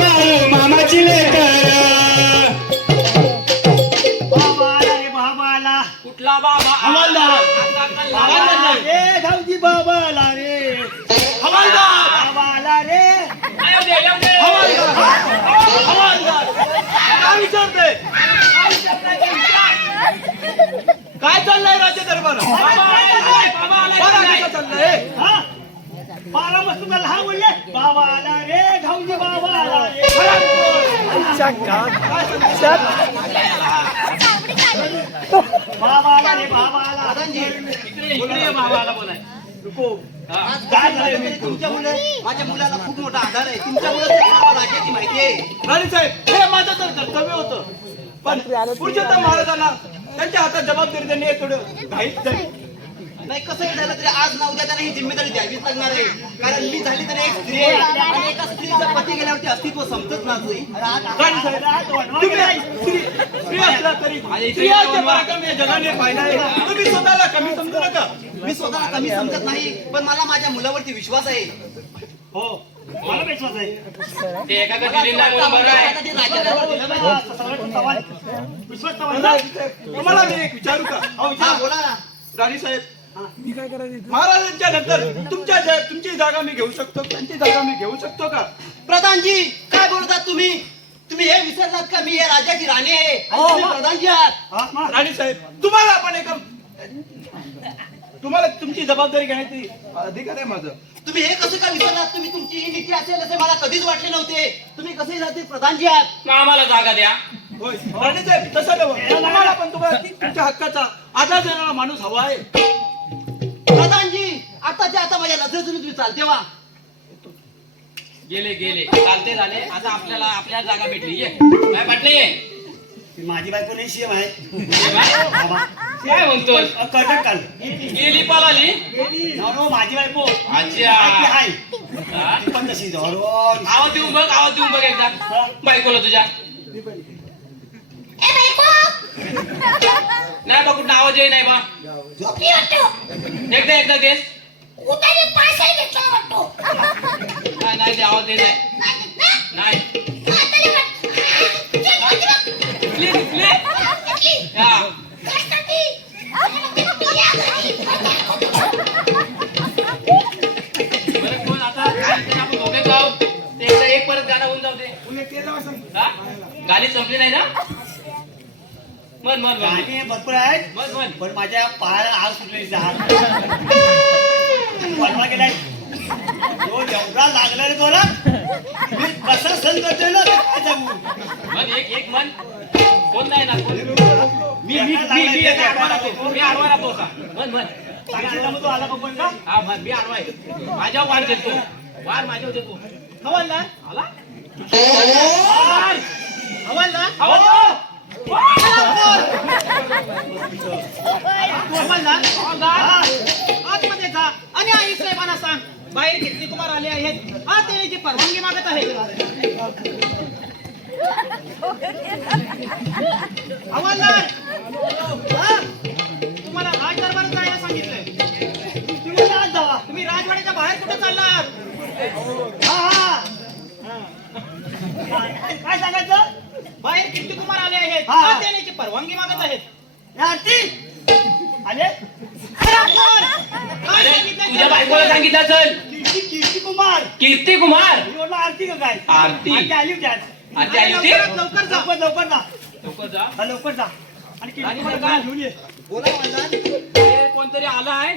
बालू मामाची लेकर. बाबाला रे बाबाला, कुठला बाबा? हवालदार. हवालदार. रे गावची बाबाला रे, हवालदार. बाबाला रे. येऊ दे, येऊ दे. हवालदार, काय विचारतोय? काय चाललंय राज्य दरबार? चाललंय हा, बारा मस्त लहान बोलले. बाबाला रे गावची बाबाला रे. बाबाला रे बाबाला. इकडे ये बाबाला बोलाय. काय झालंय? तुमच्या मुले माझ्या मुलाला खूप मोठा आधार आहे. तुमच्या मुलाला राज्याची माहिती आहे. राणी साहेब, हे माझं तर कर्तव्य होतं, पण पुरुषोत्तम महाराजांना त्यांच्या हातात जबाबदारी त्यांनी थोडं घाईत झाली. नाही कसंही झालं तरी आज ना उद्या त्यांना ही जिम्मेदारी द्यावीच लागणार आहे. कारण मी झाली तरी एक स्त्री आहे आणि एका स्त्रीचं पती गेल्यावरती अस्तित्व समजत नाही. राणी साहेब, तुम्ही स्त्री असला तरी स्त्रियांचे पराक्रम या जगाने पाहिला आहे. तुम्ही स्वतःला कमी समजू नका. मी स्वतःला कमी समजत नाही, पण मला माझ्या मुलावरती विश्वास आहे. हो, मला विश्वास आहे. ते एखादं दिली नाही म्हणून बरं आहे. आता ते राज्य दरबार दिलं पाहिजे. विश्वास तुम्हाला मी एक विचारू का? हा बोला ना. राणी साहेब, महाराजांच्या नंतर तुमची जागा मी घेऊ शकतो, त्यांची जागा मी घेऊ शकतो का? प्रधानजी काय बोलतात तुम्ही? तुम्ही हे विसरलात का मी या राज्याची राणी आहे आणि तुम्ही प्रधानजी आहात. राणी साहेब, तुम्हाला पण एक तुम्हाला तुमची जबाबदारी घेण्याची अधिकार आहे माझं. तुम्ही हे कसं का विसरलात? तुम्ही तुमची ही नीती असेल असे मला कधीच वाटले नव्हते. तुम्ही कसे जाते प्रधानजी आहात. मग आम्हाला जागा द्या. होय राणी साहेब, तसं नव्हतं. तुम्हाला पण तुमच्या हक्काचा आधार देणारा माणूस हवा आहे. प्रधानजी आताच्या आता माझ्या नजरेतून तुम्ही चालते वा. गेले गेले चालते झाले. आता आपल्याला आपल्या जागा भेटली. ये काय पाटले ये. माझी बायको नाही सीएम आहे. काय म्हणतोय? कर्नाटक काल गेली पळाली. माझी बायको अच्छा. आहे. हा? ती पण तशी धरून आवाज देऊन बघ, आवाज देऊन बघ एकदा बायकोला तुझ्या. ए बायको नाही बा कुठं आवाज येई नाही बा. झोपली वाटतो. एकदा तेच. उतारे पैसे घेतला वाटतो. नाही ते आवाज येत नाही. नाही. म्हातारी हा. बरं कोण आता काय आपण दोघे जाऊ. ते एकदा एक परत गाणं होऊन जाऊ दे. हा? गाणी संपली नाही ना? मन गाणी भरपूर आहेत मन पण माझ्या पायाला आग सुटली बनवा गेलाय तो एवढा लागला रे तुला मी कसा सण करतोय ना काय सांगू मन एक मन कोण नाही ना कोण मी आडवा राहतो का मन सांगायला मग तो आला बघ का हा मी आडवाय माझ्यावर वार देतो माझ्यावर देतो. हवालदार आला हवालदार आतमध्ये जा आणि आई साहेबांना सांग बाहेर कीर्ती कुमार आले आहेत आत येण्याची परवानगी मागत आहे. हवालदार तुम्हाला राज दरबारात जायला सांगितलंय. तुम्ही आज जावा तुम्ही राजवाड्याच्या बाहेर कुठे चाललात? काय सांगायचं बाहेर कीर्ती कुमार आले आहेत हा. आत येण्याची परवानगी मागत आहेत. या आरती आले अरे तुझ्या बायकोला सांगितलं चल. कीर्ती कुमार कीर्ती कुमार मी म्हटलं आरती का काय आरती आली होती आज आरती आली होती. लवकर जा. लवकर जा लवकर जा. हा, लवकर जा आणि कीर्ती आणि कुमार बरं का? घेऊन ये ते कोणतरी आला आहे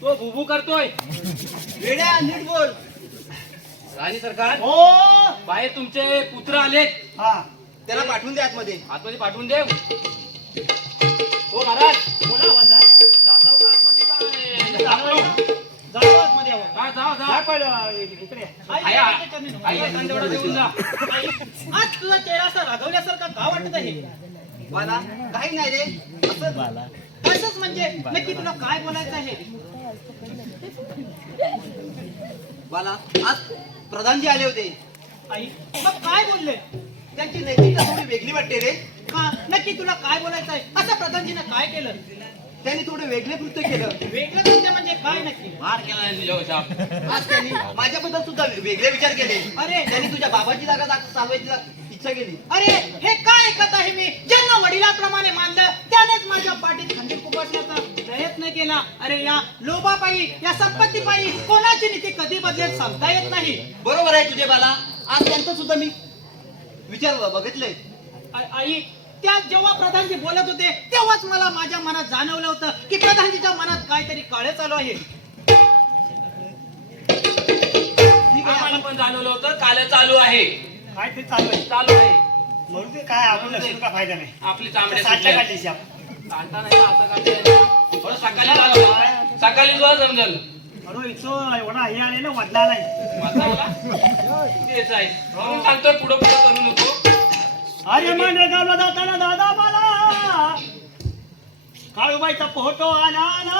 तो भुभू करतोय. वेड्या नीट बोल राणी सरकार हो बाहेर तुमचे पुत्र आलेत. हा त्याला पाठवून द्या आतमध्ये. आतमध्ये पाठवून दे. हो महाराज बोला हवालदार. जाताव का आतमध्ये काय? जाऊ आतमध्ये यावं. हा, जा काय पहिलं इकडे ये. आई कांदेवडा देऊन जा. आज तुझा चेहरा असा रागवल्यासारखा का वाटत आहे? मला काही नाही रे असं. असंच म्हणजे नक्की तुला काय बोलायचं आहे? मला आज प्रधानजी आले होते. आई मग काय बोलले? त्यांची नैतिकता थोडी वेगळी वाटते रे. का नक्की तुला काय बोलायचं आहे? असं प्रधानजीनं काय केलं? त्यांनी थोडं वेगळे कृत्य केलं. वेगळं कृत्य म्हणजे काय नक्की? मार केला नाही तुझ्या वशात. आज त्यांनी माझ्याबद्दल सुद्धा वेगळे विचार केले. अरे त्यांनी तुझ्या बाबाची जागा चालवायची इच्छा केली. अरे हे काय ऐकत आहे मी? ज्यांना वडिलांप्रमाणे मानलं त्यानेच माझ्या पाठीत खंजीर खुपसण्याचा प्रयत्न केला. अरे या लोभापायी या संपत्तीपायी कोणाची नीती कधी बदलेल सांगता येत नाही. बरोबर आहे तुझे बाला. आज त्यांचं सुद्धा मी विचार बघितले. आई त्या जेव्हा प्रधानजी बोलत होते तेव्हाच मला माझ्या मनात जाणवलं होतं की प्रधानजीच्या मनात काहीतरी काळे चालू आहे. आम्हाला पण जाणवलं होतं काल चालू आहे. काय ते चालू आहे चालू आहे. म्हणून ते काय आपण लसूण का फायदा नाही आपली तांबडे साठल्या काढलीशी आपण काढता नाही का असं काढता थोडं सकाळी चालू सकाळी तुला समजल. अरे इथं एवढा हे आले ना वाटला नाही माझा मला तेच आहे म्हणून सांगतोय पुढं करू नको. अरे म्हणे गावला जाताना दादा मला काळूबाईचा फोटो आला ना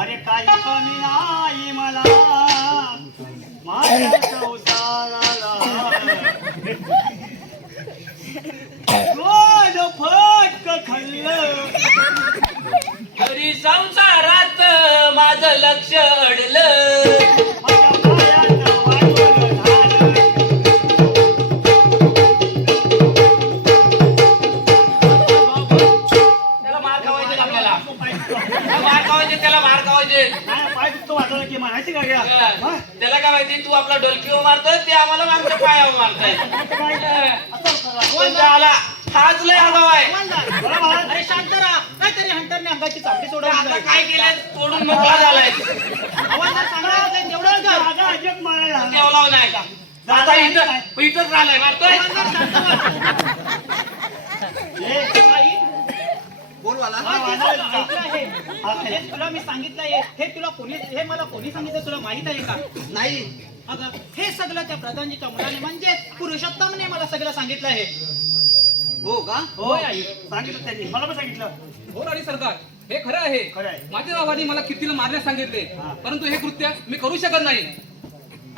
अरे काही कमी नाही मला माझ्या संसाराला रोज फटक खाल्लं तरी संसारात माझं लक्ष अडलं. माझ्या पायाचं वाटोळं झालं. त्याला मार खावायचे आपल्याला. त्याला मार खावायचे त्याला मार खावायचे. नाही, पाय दुखतो वाटलं की म्हणायची का गं? हा? त्याला काय माहिती तू आपला डोलकीवर मारतोय ते आम्हाला मागच्या पायावर मारताय. तुमच्या आला हाच लय आगाव आहे. हवालदार, अरे शांत राहा. काहीतरी हंटरने अंगाची चांगली आता सोडवली. काय केलंय तोडून मोकळा झालाय. हवालदार सांगणार काय तेवढं का? जागा अजिबात मारायला. ठेवला नाही का आता इथंच राहिलाय मारतोय. आई, बोल वाला. हा, ते सगळं ऐकलं आहे. हे तुला मी सांगितलं आहे. हे मला कोणी सांगितलं तुला माहित आहे का? नाही अगं हे सगळं त्या प्रधानजीच्या मुलाने म्हणजे पुरुषोत्तमने मला सगळं सांगितलं आहे. हो का? होय आई. सांगितलं त्यांनी मला पण सांगितलं हो राणी सरकार हे खरं आहे. खरं आहे. माझ्या बाबांनी मला कीर्तीला मारण्यास सांगितले हा. परंतु हे कृत्य मी करू शकत नाही.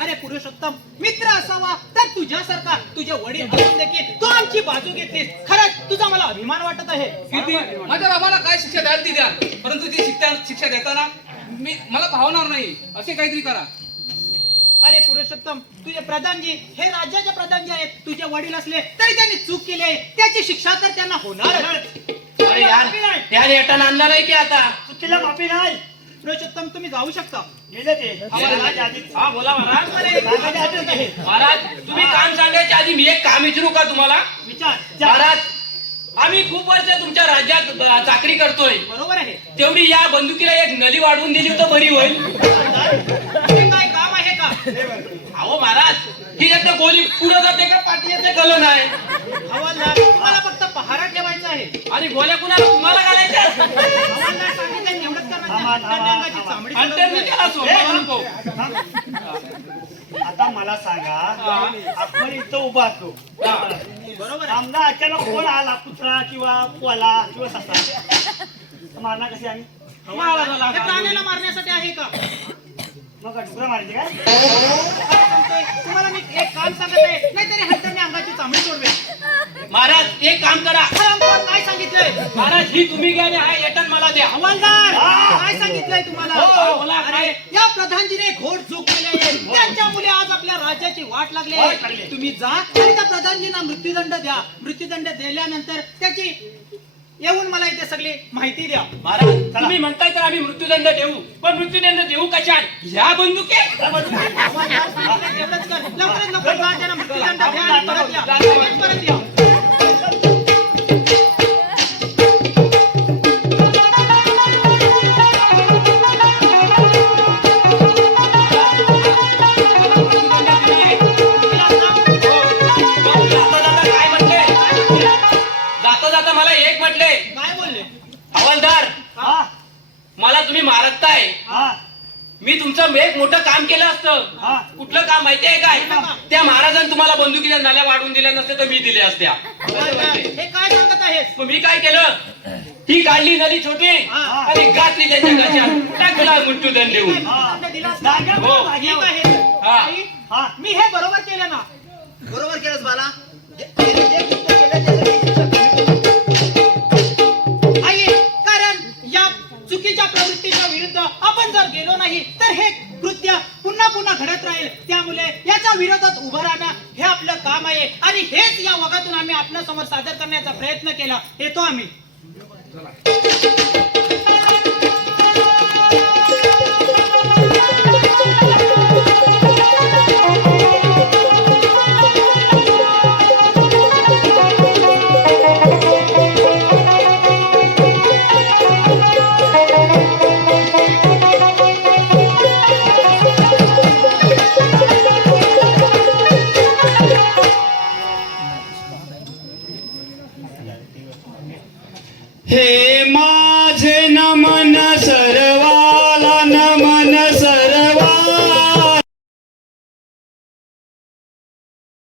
अरे पुरुषोत्तम, मित्र असावा तर तुझ्यासारखा तुझे वडील असून देखील तू आमची बाजू घेतलीस. खरंच तुझा मला अभिमान वाटत आहे. किती माझ्या बाबाला काय शिक्षा द्याल ती द्या, परंतु ती शिक्षा देताना मला भावणार नाही असे काहीतरी करा. अरे पुरुषोत्तम, तुझे प्रधानजी हे राज्याचे प्रधानजी आहेत. तुझे वडील असले तरी त्यांनी चूक केली आहे, त्याची शिक्षा तर त्यांना होणार. अरे यार, त्या रेटन आणणार आहे की आता? चुकीला माफी नाही. पुरुषोत्तम तुम्ही जाऊ शकता. गेले ते राजा आधीच. हा बोला महाराज. राजा आधीच आहे. महाराज तुम्ही काम सांगायच्या आधी मी एक काम विचारू का तुम्हाला? विचार. महाराज आम्ही खूप वर्ष तुमच्या राज्यात चाकरी करतोय, बरोबर आहे. तेवढी या बंदुकीला एक नली वाढवून दिली तर बरी होईल. हे काय काम आहे का? अहो महाराज, ही एकदा गोली पुढे जाते का पाठी येते कळलं नाही. हवालदार, तुम्हाला फक्त पहारा ठेवायचा आहे. आणि गोल्या कुणाला तुम्हाला घालायच्या? हवालदार सांगितलं तेवढंच करण्याची अंगाची चामडी आणि ते मी त्याला सोडणार नको. आता मला सांगा, आपण इथं उभा असतो बरोबर आहे. समजा अचानक कोण आला, कुत्रा किंवा कोला किंवा ससा, मारणार कशी आम्ही? हे प्राण्याला मारण्यासाठी आहे का? मग डुकरा मारायचे काय? काय सांगतोय? तुम्हाला मी एक काम सांगत आहे, नाहीतरी हत्याने अंगाची चामडी सोडवेल. महाराज एक काम करा. हरामखोर, काय सांगितलंय? महाराज ही तुम्ही घ्या आणि हा एटन मला द्या. हवालदार, काय सांगितलंय तुम्हाला? हो, बोला, अरे, या प्रधानजीने घोर चूक केली आहे. त्यांच्यामुळे आज आपल्या राज्याची वाट लागली वाट आहे. लागली. तुम्ही जा आणि त्या प्रधानजींना मृत्यूदंड द्या. मृत्यूदंड दिल्यानंतर त्याची येऊन मला इथे सगळी माहिती द्या. महाराज तुम्ही म्हणताय तर आम्ही मृत्यूदंड देऊ, पण मृत्यूदंड देऊ कशात? ह्या बंदुके? हवालदार सांगितलंय तेवढंच कर. लवकरात लवकर जा, त्यांना मृत्यूदंड द्या आणि परत या. लगेच परत या. जाता जाता मला एक म्हटले, काय बोलले? हवालदार हा मला तुम्ही मारताय. हा मी तुमचं एक मोठं काम केलं असतं. हा. कुठलं काम माहितीये काय? त्या महाराजांनी तुम्हाला बंदुकीच्या नल्या वाढवून दिल्या नसते तर मी दिले असत्या. हवालदार, हे काय सांगत आहेस? मग मी काय केलं? ही काढली नली छोटी आणि घातली त्याच्या घशात, टाकला मृत्यूदंड देऊन. आपल्या दिलास ना? हो. ठीक आहे. हा. आई, मी हे बरोबर केलं ना? बरोबर केलंस बाला. आई, कारण या चुकीच्या प्रवृत्तीच्या विरुद्ध आपण जर गेलो नाही तर हे कृत्य पुन्हा पुन्हा घडत राहील. त्यामुळे याच्या विरोधात उभं राहणं हे आपलं काम आहे आणि हेच या वगातून आम्ही आपल्या समोर सादर करण्याचा प्रयत्न केला. येतो आम्ही. हे